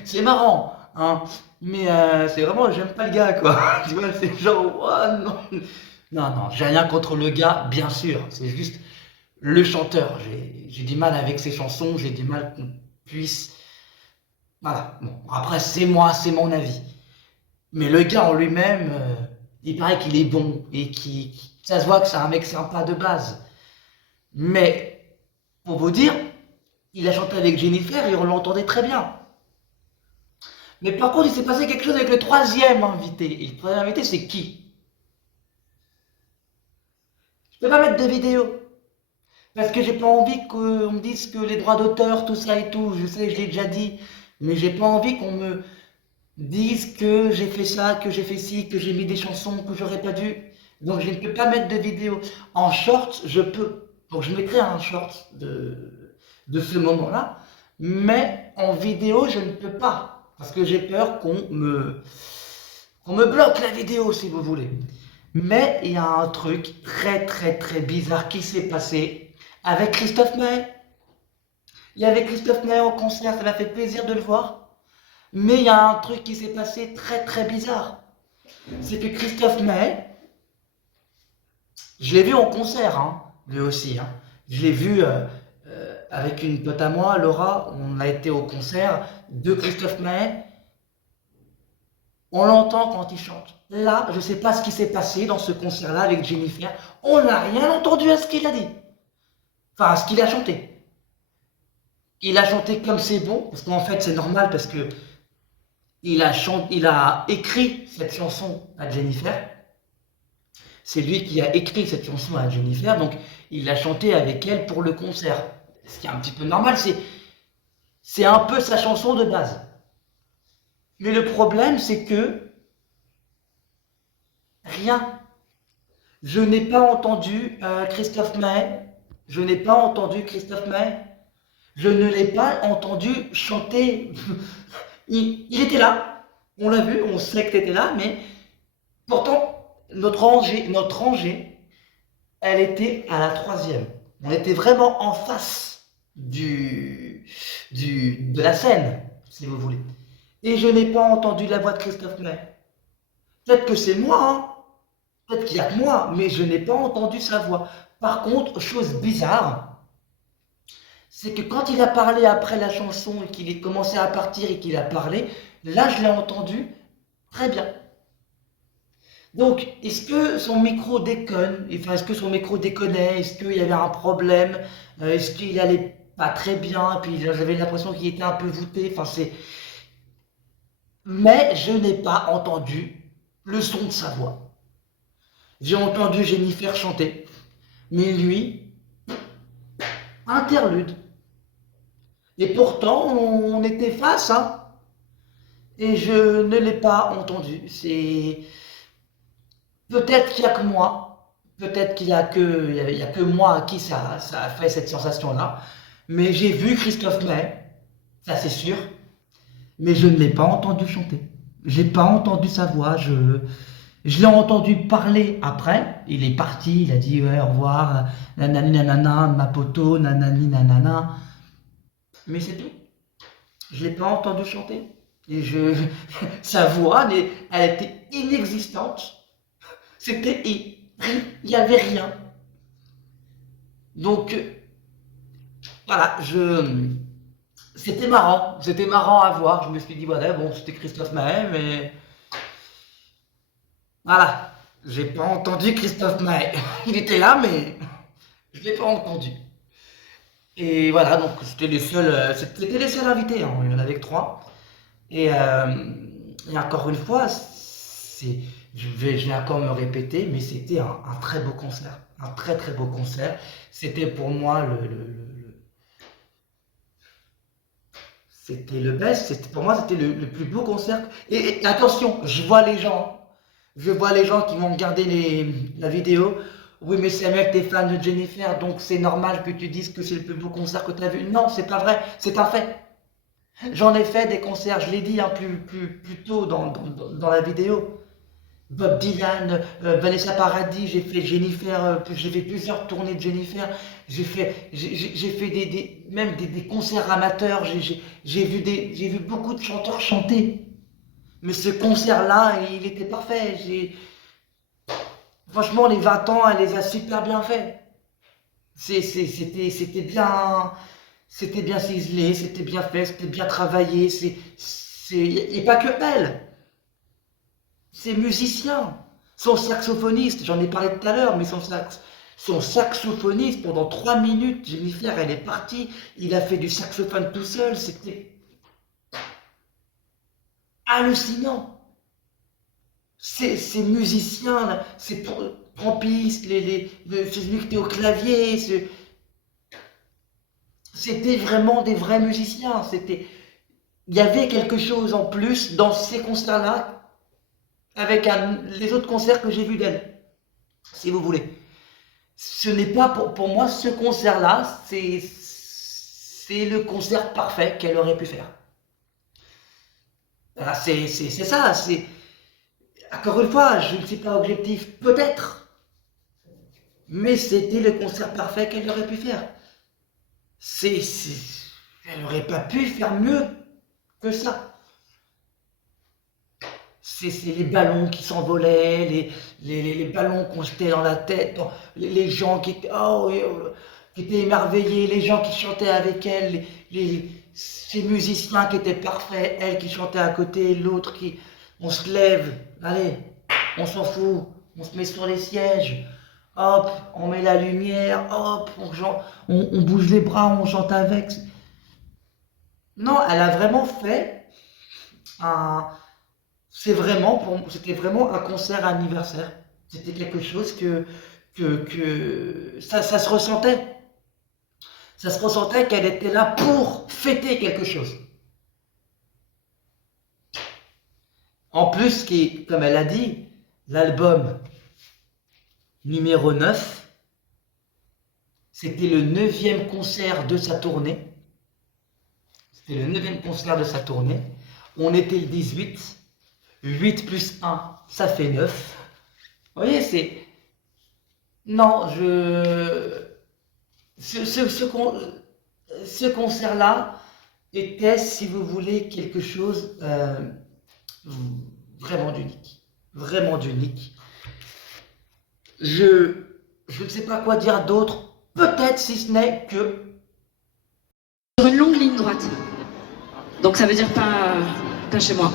C'est marrant. Hein. Mais c'est vraiment, j'aime pas le gars, quoi. Tu vois, c'est genre, oh non. Non, j'ai rien contre le gars, bien sûr. C'est juste le chanteur. J'ai du mal avec ses chansons. J'ai du mal qu'on puisse. Voilà. Bon, après, c'est moi, c'est mon avis. Mais le gars en lui-même, il paraît qu'il est bon et ça se voit que c'est un mec sympa de base. Mais, pour vous dire, il a chanté avec Jennifer et on l'entendait très bien. Mais par contre, il s'est passé quelque chose avec le troisième invité. Et le troisième invité, c'est qui? Je peux pas mettre de vidéo. Parce que j'ai pas envie qu'on me dise que les droits d'auteur, tout ça et tout, je sais, je l'ai déjà dit. Mais j'ai pas envie qu'on me dise que j'ai fait ça, que j'ai fait ci, que j'ai mis des chansons que j'aurais pas dû. Donc je ne peux pas mettre de vidéo. En short, je peux. Donc je mettrai un short de ce moment-là. Mais en vidéo, je ne peux pas. Parce que j'ai peur qu'on me bloque la vidéo, si vous voulez. Mais il y a un truc très très très bizarre qui s'est passé avec Christophe Maé. Il y avait Christophe Maé en concert, ça m'a fait plaisir de le voir. Mais il y a un truc qui s'est passé très très bizarre. C'est que Christophe Maé, je l'ai vu en concert, hein, lui aussi. Hein. Je l'ai vu avec une pote à moi, Laura, on a été au concert de Christophe Maé. On l'entend quand il chante. Là, je ne sais pas ce qui s'est passé dans ce concert-là avec Jennifer. On n'a rien entendu à ce qu'il a dit. Enfin, à ce qu'il a chanté. Il a chanté comme c'est bon, parce qu'en fait c'est normal parce que il a écrit cette chanson à Jennifer. C'est lui qui a écrit cette chanson à Jennifer, donc il l'a chantée avec elle pour le concert. Ce qui est un petit peu normal, c'est un peu sa chanson de base. Mais le problème, c'est que rien. Je n'ai pas entendu Christophe Maé. Je n'ai pas entendu Christophe Maé. Je ne l'ai pas entendu chanter. Il était là. On l'a vu, on sait que tu étais là, mais pourtant, notre rangée, elle était à la troisième. On était vraiment en face de la scène, si vous voulez. Et je n'ai pas entendu la voix de Christophe Maé. Peut-être que c'est moi, hein. Peut-être qu'il n'y a que moi, mais je n'ai pas entendu sa voix. Par contre, chose bizarre, c'est que quand il a parlé après la chanson et qu'il est commencé à partir et qu'il a parlé, là je l'ai entendu très bien. Donc, est-ce que son micro déconne? Enfin, est-ce que son micro déconnait? Est-ce qu'il y avait un problème? Est-ce qu'il allait pas très bien? Et puis j'avais l'impression qu'il était un peu voûté. Enfin, c'est... Mais je n'ai pas entendu le son de sa voix. J'ai entendu Jennifer chanter, mais lui, interlude. Et pourtant, on était face, hein. Et je ne l'ai pas entendu. C'est... Peut-être qu'il n'y a que moi. Peut-être qu'il n'y a que moi à qui ça a fait cette sensation-là. Mais j'ai vu Christophe Maé, ça c'est sûr. Mais je ne l'ai pas entendu chanter. J'ai pas entendu sa voix. Je l'ai entendu parler après. Il est parti, il a dit ouais, au revoir, nanani nanana, ma poto, nanani nanana. Mais c'est tout. Je l'ai pas entendu chanter. Et sa voix, elle était inexistante. C'était... Il n'y avait rien. Donc, voilà, c'était marrant. C'était marrant à voir. Je me suis dit, voilà, bon, c'était Christophe Maé, mais... Voilà, j'ai pas entendu Christophe Maé. Il était là, mais je l'ai pas entendu. Et voilà, donc c'était les seuls invités, hein. Il y en avait que 3. Et encore une fois, je vais encore me répéter, mais c'était un très beau concert. Un très très beau concert. C'était pour moi c'était le best, pour moi c'était le plus beau concert. Et attention, je vois les gens qui vont regarder la vidéo. Oui, mais c'est un mec, t'es fan de Jennifer, donc c'est normal que tu dises que c'est le plus beau concert que tu as vu. Non, c'est pas vrai, c'est un fait. J'en ai fait des concerts, je l'ai dit plus tôt dans la vidéo. Bob Dylan, Vanessa Paradis, j'ai fait Jennifer, j'ai fait plusieurs tournées de Jennifer, j'ai fait même des concerts amateurs, j'ai vu beaucoup de chanteurs chanter. Mais ce concert-là, il était parfait. Franchement, les 20 ans, elle les a super bien fait. C'était bien ciselé, c'était bien fait, c'était bien travaillé. Et pas que elle. Ses musiciens, son saxophoniste, j'en ai parlé tout à l'heure, mais son saxophoniste, pendant 3 minutes, Jennifer, elle est partie, il a fait du saxophone tout seul, c'était hallucinant. Ces musiciens, ces trompistes, celui qui était au clavier, c'était vraiment des vrais musiciens. Il y avait quelque chose en plus dans ces concerts-là, avec les autres concerts que j'ai vus d'elle, si vous voulez. Ce n'est pas pour moi, ce concert-là, c'est le concert parfait qu'elle aurait pu faire. Alors, c'est ça, encore une fois, je ne suis pas objectif, peut-être, mais c'était le concert parfait qu'elle aurait pu faire. Elle n'aurait pas pu faire mieux que ça. C'est les ballons qui s'envolaient, les ballons qu'on jetait dans la tête, les gens qui étaient émerveillés, les gens qui chantaient avec elle, ces musiciens qui étaient parfaits, elle qui chantait à côté, l'autre qui... On se lève, allez, on s'en fout, on se met sur les sièges, hop, on met la lumière, hop, on bouge les bras, on chante avec. Non, elle a vraiment fait c'était vraiment un concert anniversaire. C'était quelque chose que ça se ressentait. Ça se ressentait qu'elle était là pour fêter quelque chose. En plus, comme elle a dit, l'album numéro 9, c'était le 9e concert de sa tournée. C'était le 9e concert de sa tournée. On était le 18. 8 plus 1, ça fait 9. Vous voyez, Non, ce concert-là était, si vous voulez, quelque chose vraiment d'unique. Vraiment d'unique. Je ne sais pas quoi dire d'autre, peut-être si ce n'est que... Sur une longue ligne droite. Donc ça veut dire pas chez moi.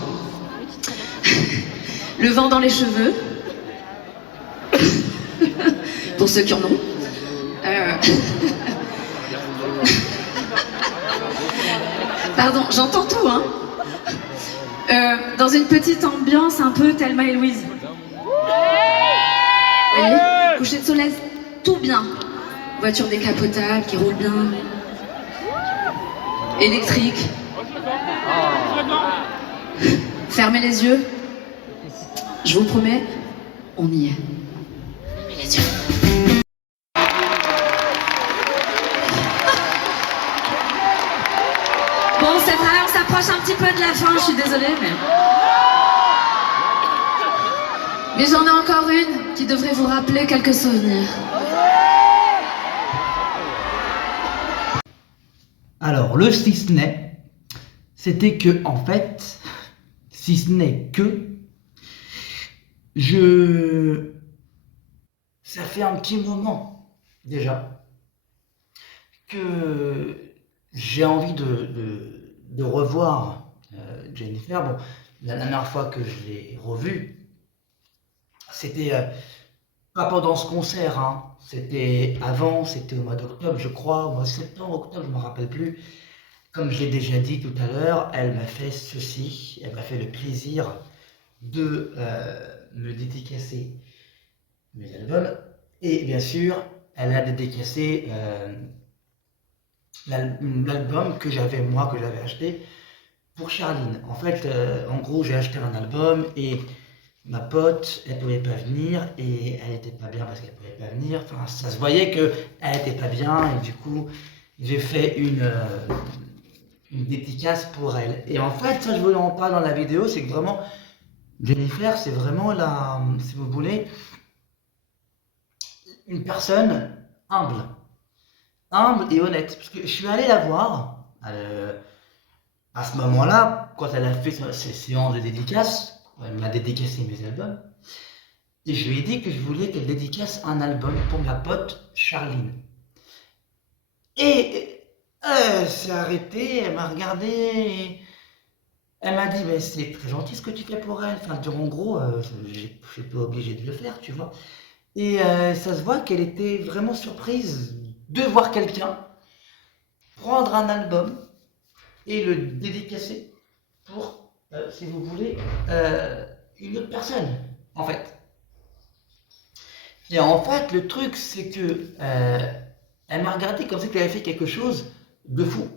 Le vent dans les cheveux. Pour ceux qui en ont. Pardon, j'entends tout, hein. Dans une petite ambiance un peu Thelma et Louise. Vous voyez, coucher de soleil, tout bien. Voiture décapotable qui roule bien. Électrique. Fermez les yeux. Je vous promets, on y est. Fermez les yeux. Bon, c'est vrai, on s'approche un petit peu de la fin, je suis désolée, mais j'en ai encore une qui devrait vous rappeler quelques souvenirs. Alors, le si ce n'est, c'était que, en fait, si ce n'est que, ça fait un petit moment, déjà, que j'ai envie de revoir Jennifer. Bon, la dernière fois que je l'ai revue, c'était pas pendant ce concert, hein. C'était avant, c'était au mois d'octobre, je crois, au mois de septembre, octobre, je ne me rappelle plus. Comme je l'ai déjà dit tout à l'heure, elle m'a fait ceci, elle m'a fait le plaisir de me dédicacer mes albums. Et bien sûr, elle a dédicacé l'album que j'avais acheté pour Charline. En fait, en gros, j'ai acheté un album et ma pote, elle pouvait pas venir et elle était pas bien parce qu'elle pouvait pas venir. Enfin, ça se voyait que elle était pas bien et du coup, j'ai fait une dédicace pour elle. Et en fait, ça, je voulais en parler dans la vidéo, c'est que vraiment, Jennifer, c'est vraiment la, si vous voulez, une personne humble. Humble et honnête. Parce que je suis allé la voir à ce moment-là, quand elle a fait ses séances de dédicace, elle m'a dédicacé mes albums, et je lui ai dit que je voulais qu'elle dédicace un album pour ma pote Charline. Et elle s'est arrêtée, elle m'a regardé, et elle m'a dit, mais c'est très gentil ce que tu fais pour elle. Enfin, en gros, je suis pas obligé de le faire, tu vois. Et ça se voit qu'elle était vraiment surprise de voir quelqu'un prendre un album et le dédicacer pour, si vous voulez, une autre personne, en fait. Et en fait, le truc, c'est que elle m'a regardé comme si elle avait fait quelque chose de fou.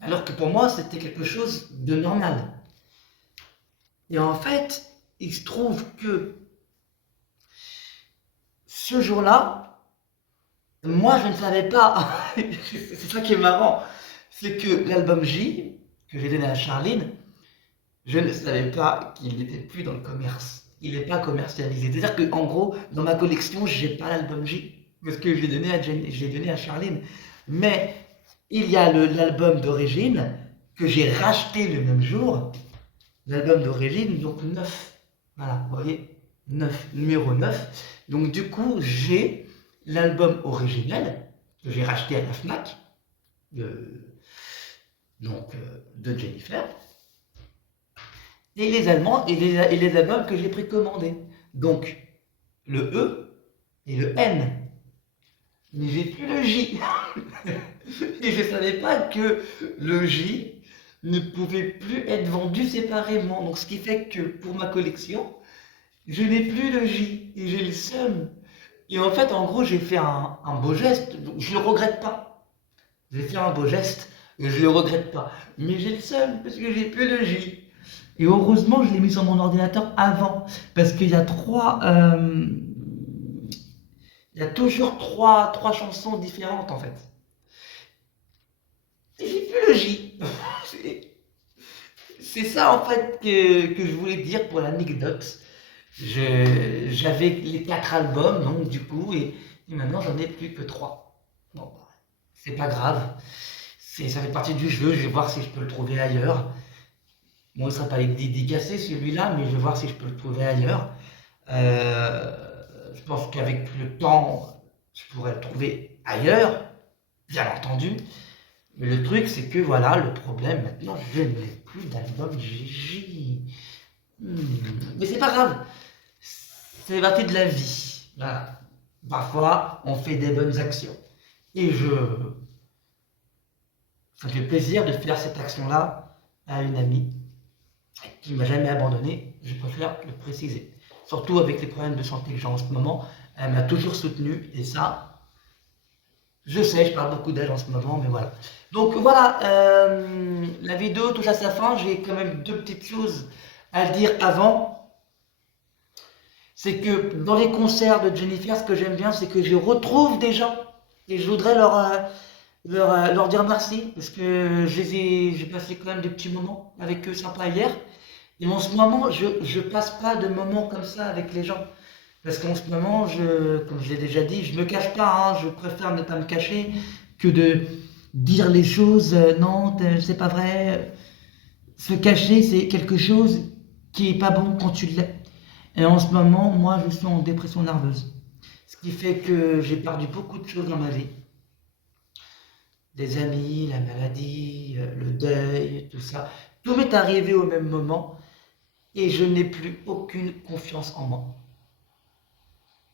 Alors que pour moi, c'était quelque chose de normal. Et en fait, il se trouve que ce jour-là, moi, je ne savais pas. C'est ça qui est marrant. C'est que l'album J, que j'ai donné à Charline, je ne savais pas qu'il n'était plus dans le commerce. Il n'est pas commercialisé. C'est-à-dire qu'en gros, dans ma collection, je n'ai pas l'album J, parce que j'ai donné à Charline. Mais il y a l'album d'origine, que j'ai racheté le même jour. L'album d'origine, donc 9. Voilà, vous voyez, 9, numéro 9. Donc du coup, j'ai l'album originel, que j'ai racheté à la FNAC, de Jennifer, et les Allemands et les albums que j'ai précommandés. Donc le E et le N. Mais j'ai plus le J. Et je ne savais pas que le J ne pouvait plus être vendu séparément. Donc ce qui fait que pour ma collection, je n'ai plus le J et j'ai le seum. Et en fait, en gros, j'ai fait un beau geste. Donc je ne le regrette pas. J'ai fait un beau geste et je ne le regrette pas. Mais j'ai le seum parce que j'ai plus le J. Et heureusement, je l'ai mis sur mon ordinateur avant. Parce qu'il y a il y a toujours trois chansons différentes en fait. Et j'ai plus le J. C'est ça en fait que je voulais dire pour l'anecdote. J'avais les 4 albums, donc du coup, et maintenant j'en ai plus que 3. Bon, c'est pas grave. Ça fait partie du jeu, je vais voir si je peux le trouver ailleurs. Bon, il ne sera pas dédicacé celui-là, mais je vais voir si je peux le trouver ailleurs. Je pense qu'avec le temps, je pourrais le trouver ailleurs, bien entendu. Mais le truc, c'est que voilà, le problème maintenant, je n'ai plus d'album GG. Mais c'est pas grave. C'est partie de la vie. Voilà. Parfois, on fait des bonnes actions. Et ça me fait plaisir de faire cette action-là à une amie qui ne m'a jamais abandonné. Je préfère le préciser. Surtout avec les problèmes de santé que j'ai en ce moment. Elle m'a toujours soutenu. Et ça, je sais, je parle beaucoup d'elle en ce moment, mais voilà. Donc voilà, la vidéo touche à sa fin. J'ai quand même 2 petites choses à dire avant. C'est que dans les concerts de Jennifer, ce que j'aime bien, c'est que je retrouve des gens. Et je voudrais leur dire merci. Parce que j'ai passé quand même des petits moments avec eux sympas hier. Et en ce moment, je passe pas de moments comme ça avec les gens. Parce qu'en ce moment, comme je l'ai déjà dit, je me cache pas. Hein, je préfère ne pas me cacher que de dire les choses. Non, c'est pas vrai. Se cacher, c'est quelque chose qui est pas bon quand tu l'es. Et en ce moment, moi, je suis en dépression nerveuse. Ce qui fait que j'ai perdu beaucoup de choses dans ma vie. Des amis, la maladie, le deuil, tout ça. Tout m'est arrivé au même moment et je n'ai plus aucune confiance en moi.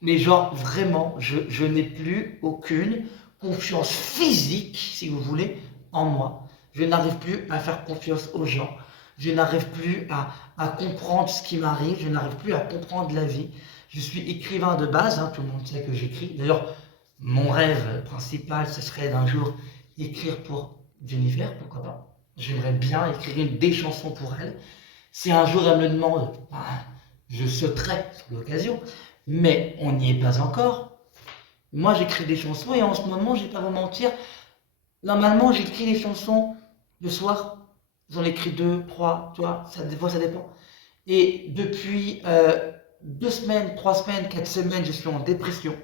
Mais genre, vraiment, je n'ai plus aucune confiance physique, si vous voulez, en moi. Je n'arrive plus à faire confiance aux gens. Je n'arrive plus à comprendre ce qui m'arrive. Je n'arrive plus à comprendre la vie. Je suis écrivain de base, hein, tout le monde sait que j'écris. D'ailleurs, mon rêve principal, ce serait d'un jour écrire pour Jennifer, pourquoi pas. j'aimerais bien écrire des chansons pour elle. Si un jour elle me le demande, je sauterai sur l'occasion, mais on n'y est pas encore. Moi, j'écris des chansons et en ce moment, je vais pas vous mentir, normalement, j'écris des chansons le soir. J'en écris 2, 3, tu vois, des fois ça dépend. Et depuis 2 semaines, 3 semaines, 4 semaines, je suis en dépression,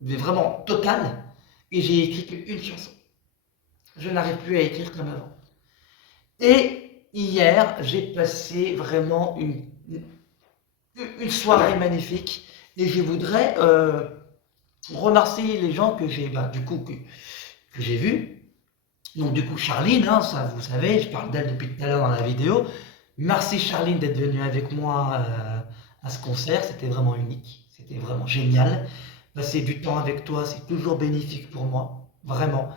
mais vraiment totale, et j'ai écrit qu'une chanson. Je n'arrive plus à écrire comme avant. Et hier, j'ai passé vraiment une soirée magnifique, et je voudrais remercier les gens que j'ai, que j'ai vus. Donc du coup, Charline, hein, ça vous savez, je parle d'elle depuis tout à l'heure dans la vidéo. Merci Charline d'être venue avec moi à ce concert, c'était vraiment unique, c'était vraiment génial. Passer du temps avec toi, c'est toujours bénéfique pour moi, vraiment.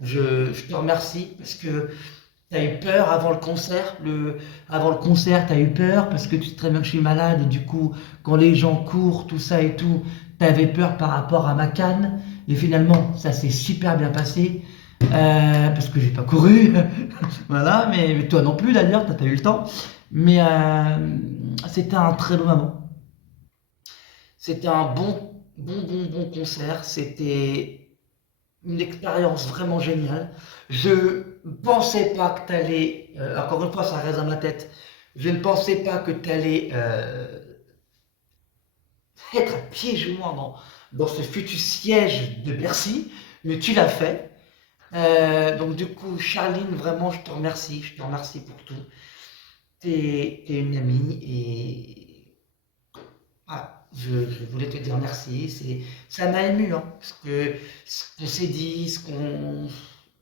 Je te remercie parce que tu as eu peur avant le concert. Avant le concert, tu as eu peur parce que tu sais très bien que je suis malade et du coup, quand les gens courent, tout ça et tout, tu avais peur par rapport à ma canne. Et finalement, ça s'est super bien passé. Parce que j'ai pas couru, voilà, mais toi non plus d'ailleurs, t'as pas eu le temps. Mais c'était un très beau moment. C'était un bon concert. C'était une expérience vraiment géniale. Je pensais pas que t'allais, encore une fois, ça reste dans ma tête. Je ne pensais pas que t'allais être à pieds joints dans ce futur siège de Bercy, mais tu l'as fait. Donc du coup, Charline, vraiment, je te remercie pour tout. T'es une amie et voilà, je voulais te dire merci. Ça m'a ému, hein, parce que ce qu'on s'est dit,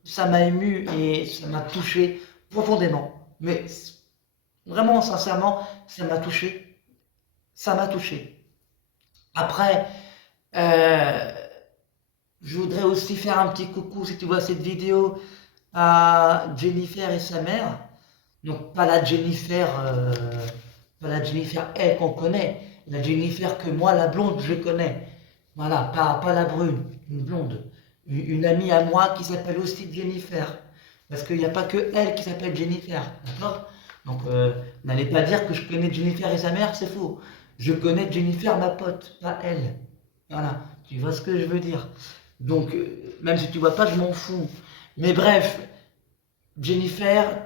ça m'a ému et ça m'a touché profondément. Mais vraiment, sincèrement, ça m'a touché. Ça m'a touché. Après, je voudrais aussi faire un petit coucou, si tu vois cette vidéo, à Jennifer et sa mère. Donc pas la Jennifer elle qu'on connaît, la Jennifer que moi, la blonde, je connais. Voilà, pas la brune, une blonde. Une amie à moi qui s'appelle aussi Jennifer. Parce qu'il n'y a pas que elle qui s'appelle Jennifer, d'accord? Donc n'allez pas dire que je connais Jennifer et sa mère, c'est faux. Je connais Jennifer, ma pote, pas elle. Voilà, tu vois ce que je veux dire. Donc, même si tu vois pas, je m'en fous. Mais bref, Jennifer,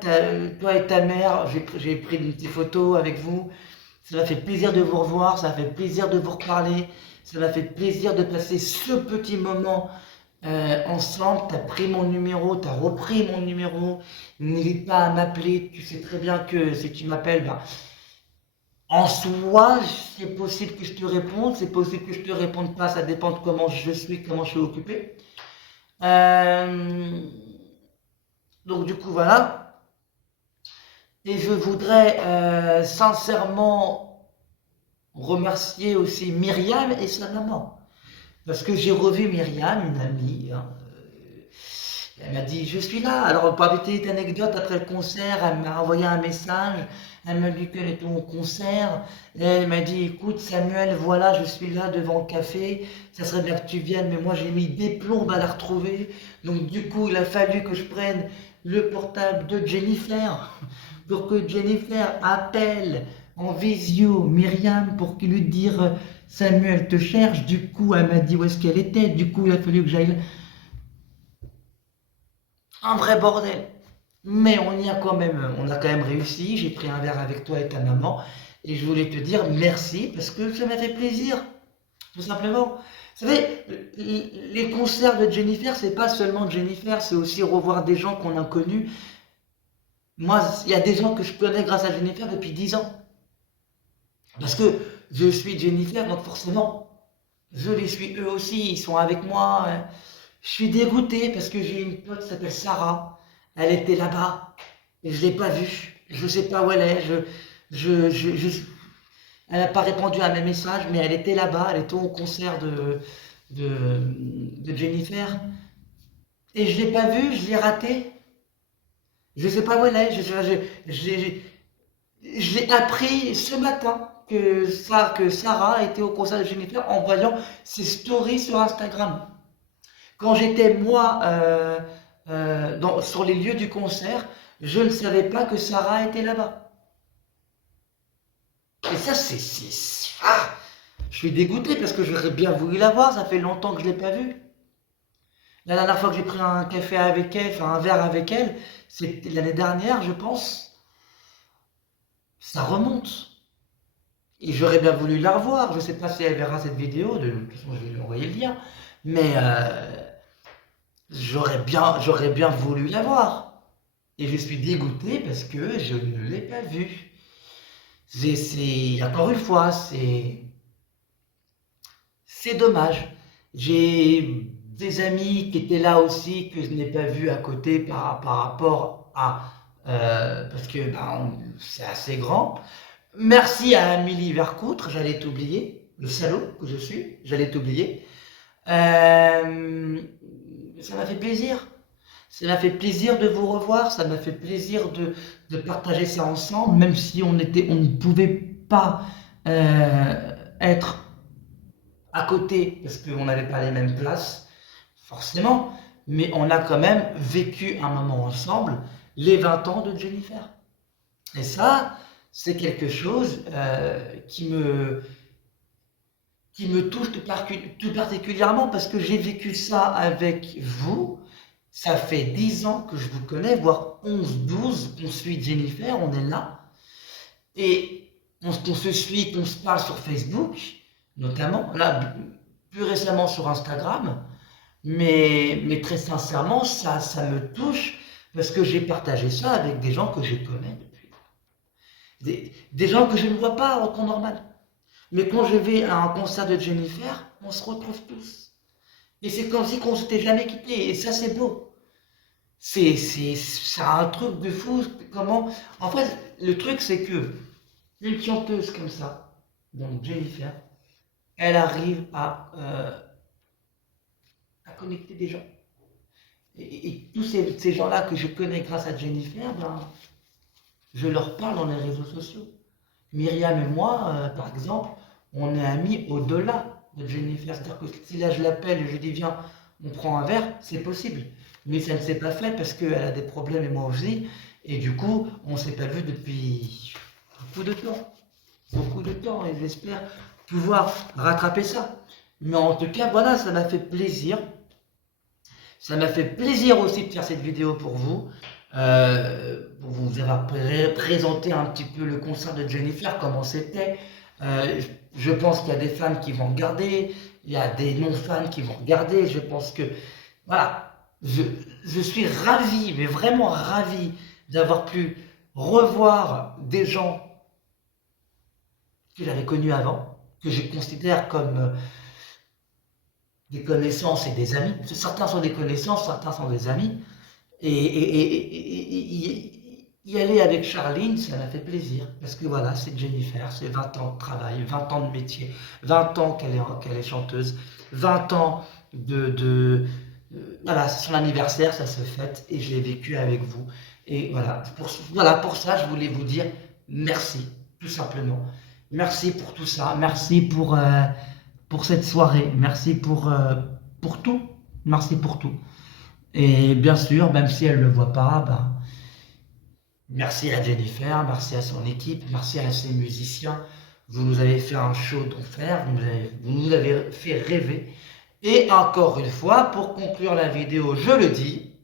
toi et ta mère, j'ai pris des photos avec vous. Ça m'a fait plaisir de vous revoir, ça m'a fait plaisir de vous reparler. Ça m'a fait plaisir de passer ce petit moment ensemble. Tu as pris mon numéro, tu as repris mon numéro. N'hésite pas à m'appeler. Tu sais très bien que si tu m'appelles, en soi, c'est possible que je te réponde, c'est possible que je te réponde pas, ça dépend de comment je suis, comment je suis occupé. Donc du coup, voilà. Et je voudrais sincèrement remercier aussi Myriam et sa maman. Parce que j'ai revu Myriam, une amie, hein, elle m'a dit, je suis là. Alors, pour la petite anecdote, après le concert, elle m'a envoyé un message. Elle m'a dit qu'elle était au concert. Et elle m'a dit, écoute Samuel, voilà, je suis là devant le café. Ça serait bien que tu viennes, mais moi j'ai mis des plombes à la retrouver. Donc du coup, il a fallu que je prenne le portable de Jennifer pour que Jennifer appelle en visio Myriam pour lui dire Samuel te cherche. Du coup, elle m'a dit où est-ce qu'elle était. Du coup, il a fallu que j'aille... Un vrai bordel. Mais on a quand même réussi. J'ai pris un verre avec toi et ta maman. Et je voulais te dire merci parce que ça m'a fait plaisir. Tout simplement. Vous savez, les concerts de Jennifer, c'est pas seulement Jennifer, c'est aussi revoir des gens qu'on a connus. Moi, il y a des gens que je connais grâce à Jennifer depuis 10 ans. Parce que je suis Jennifer, donc forcément, je les suis eux aussi, ils sont avec moi. Je suis dégoûté parce que j'ai une pote qui s'appelle Sarah. Elle était là-bas et je l'ai pas vue. Je sais pas où elle est. Elle n'a pas répondu à mes messages, mais elle était là-bas. Elle était au concert de Jennifer. Et je l'ai pas vue, je l'ai ratée. Je sais pas où elle est. Je l'ai appris ce matin que Sarah était au concert de Jennifer en voyant ses stories sur Instagram. Quand j'étais moi sur les lieux du concert, Je ne savais pas que Sarah était là-bas. Et ça, ah, je suis dégoûté parce que j'aurais bien voulu la voir, ça fait longtemps que je ne l'ai pas vue. La dernière fois que j'ai pris un café avec elle, enfin un verre avec elle, c'était l'année dernière, je pense. Ça remonte. Et j'aurais bien voulu la revoir. Je ne sais pas si elle verra cette vidéo, de toute façon je vais lui envoyer le lien. Mais j'aurais bien voulu la voir. Et je suis dégoûté parce que je ne l'ai pas vue. Encore une fois, c'est dommage. J'ai des amis qui étaient là aussi, que je n'ai pas vu à côté par rapport à... parce que c'est assez grand. Merci à Amélie Vercoutre, j'allais t'oublier, le salaud que je suis, j'allais t'oublier. Ça m'a fait plaisir. Ça m'a fait plaisir de vous revoir, ça m'a fait plaisir de partager ça ensemble, même si on ne pouvait pas être à côté, parce qu'on n'avait pas les mêmes places, forcément, mais on a quand même vécu un moment ensemble, les 20 ans de Jennifer. Et ça, c'est quelque chose qui me touche tout particulièrement, parce que j'ai vécu ça avec vous. Ça fait 10 ans que je vous connais, voire 11, 12, qu'on suit Jennifer, on est là. Et on se suit, qu'on se parle sur Facebook, notamment, là, plus récemment sur Instagram. Mais très sincèrement, ça me touche, parce que j'ai partagé ça avec des gens que je connais depuis. Des gens que je ne vois pas en temps normal. Mais quand je vais à un concert de Jennifer, on se retrouve tous. Et c'est comme si on ne s'était jamais quitté. Et ça, c'est beau. C'est un truc de fou. Comment... En fait, le truc, c'est que une chanteuse comme ça, donc Jennifer, elle arrive à connecter des gens. Et tous ces gens-là que je connais grâce à Jennifer, je leur parle dans les réseaux sociaux. Myriam et moi, par exemple, on est amis au-delà de Jennifer. C'est-à-dire que si là je l'appelle et je dis viens, on prend un verre, c'est possible. Mais ça ne s'est pas fait parce qu'elle a des problèmes et moi aussi. Et du coup, on ne s'est pas vu depuis beaucoup de temps. Beaucoup de temps. Et j'espère pouvoir rattraper ça. Mais en tout cas, voilà, ça m'a fait plaisir. Ça m'a fait plaisir aussi de faire cette vidéo pour vous. Pour vous avoir présenté un petit peu le concert de Jennifer, comment c'était. Je pense qu'il y a des fans qui vont regarder, il y a des non-fans qui vont regarder. Je pense que, voilà, je suis ravi, mais vraiment ravi d'avoir pu revoir des gens que j'avais connus avant, que je considère comme des connaissances et des amis. Certains sont des connaissances, certains sont des amis. Et y aller avec Charline, ça m'a fait plaisir, parce que voilà, c'est Jennifer, c'est 20 ans de travail, 20 ans de métier, 20 ans qu'elle est chanteuse, 20 ans voilà, c'est son anniversaire, ça se fête, et je l'ai vécu avec vous. Et voilà, pour ça, je voulais vous dire merci, tout simplement. Merci pour tout ça, merci pour cette soirée, merci pour tout, merci pour tout. Et bien sûr, même si elle ne le voit pas, merci à Jennifer, merci à son équipe, merci à ses musiciens. Vous nous avez fait un show d'enfer, vous nous avez fait rêver. Et encore une fois, pour conclure la vidéo, je le dis,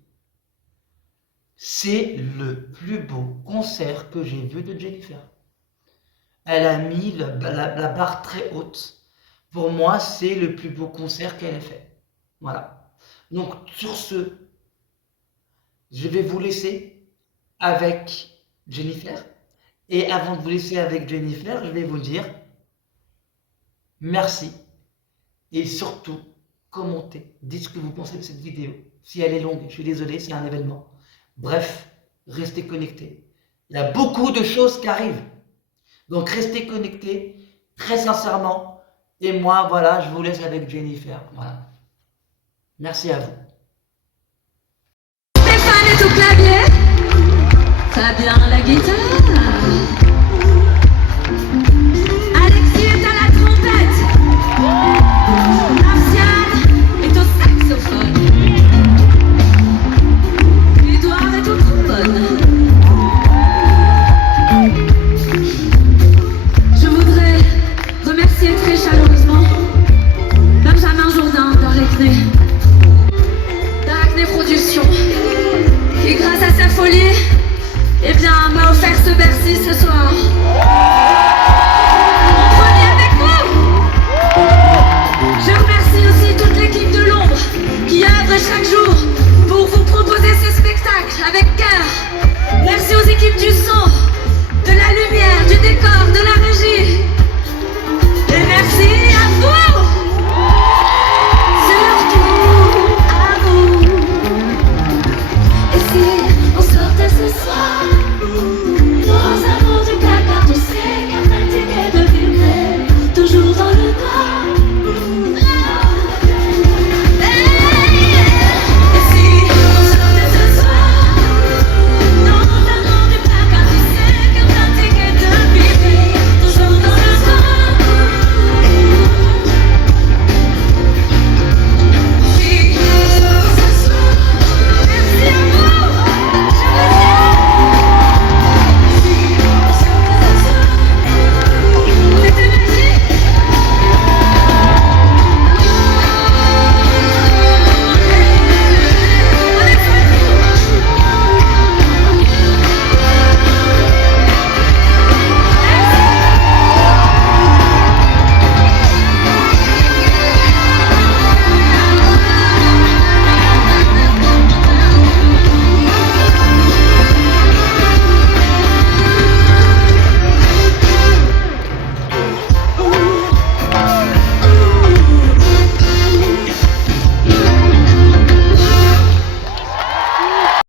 c'est le plus beau concert que j'ai vu de Jennifer. Elle a mis la barre très haute. Pour moi, c'est le plus beau concert qu'elle ait fait. Voilà. Donc, sur ce, je vais vous laisser avec Jennifer. Et avant de vous laisser avec Jennifer, je vais vous dire merci. Et surtout, commentez. Dites ce que vous pensez de cette vidéo. Si elle est longue, je suis désolé, c'est un événement. Bref, restez connectés. Il y a beaucoup de choses qui arrivent. Donc, restez connectés, très sincèrement. Et moi, voilà, je vous laisse avec Jennifer. Voilà. Merci à vous. Stéphane est au clavier, Fabien à la guitare, Alexis est à la trompette, Martial est au saxophone, Édouard est au trombone. qui grâce à sa folie, eh bien, m'a offert ce Bercy ce soir.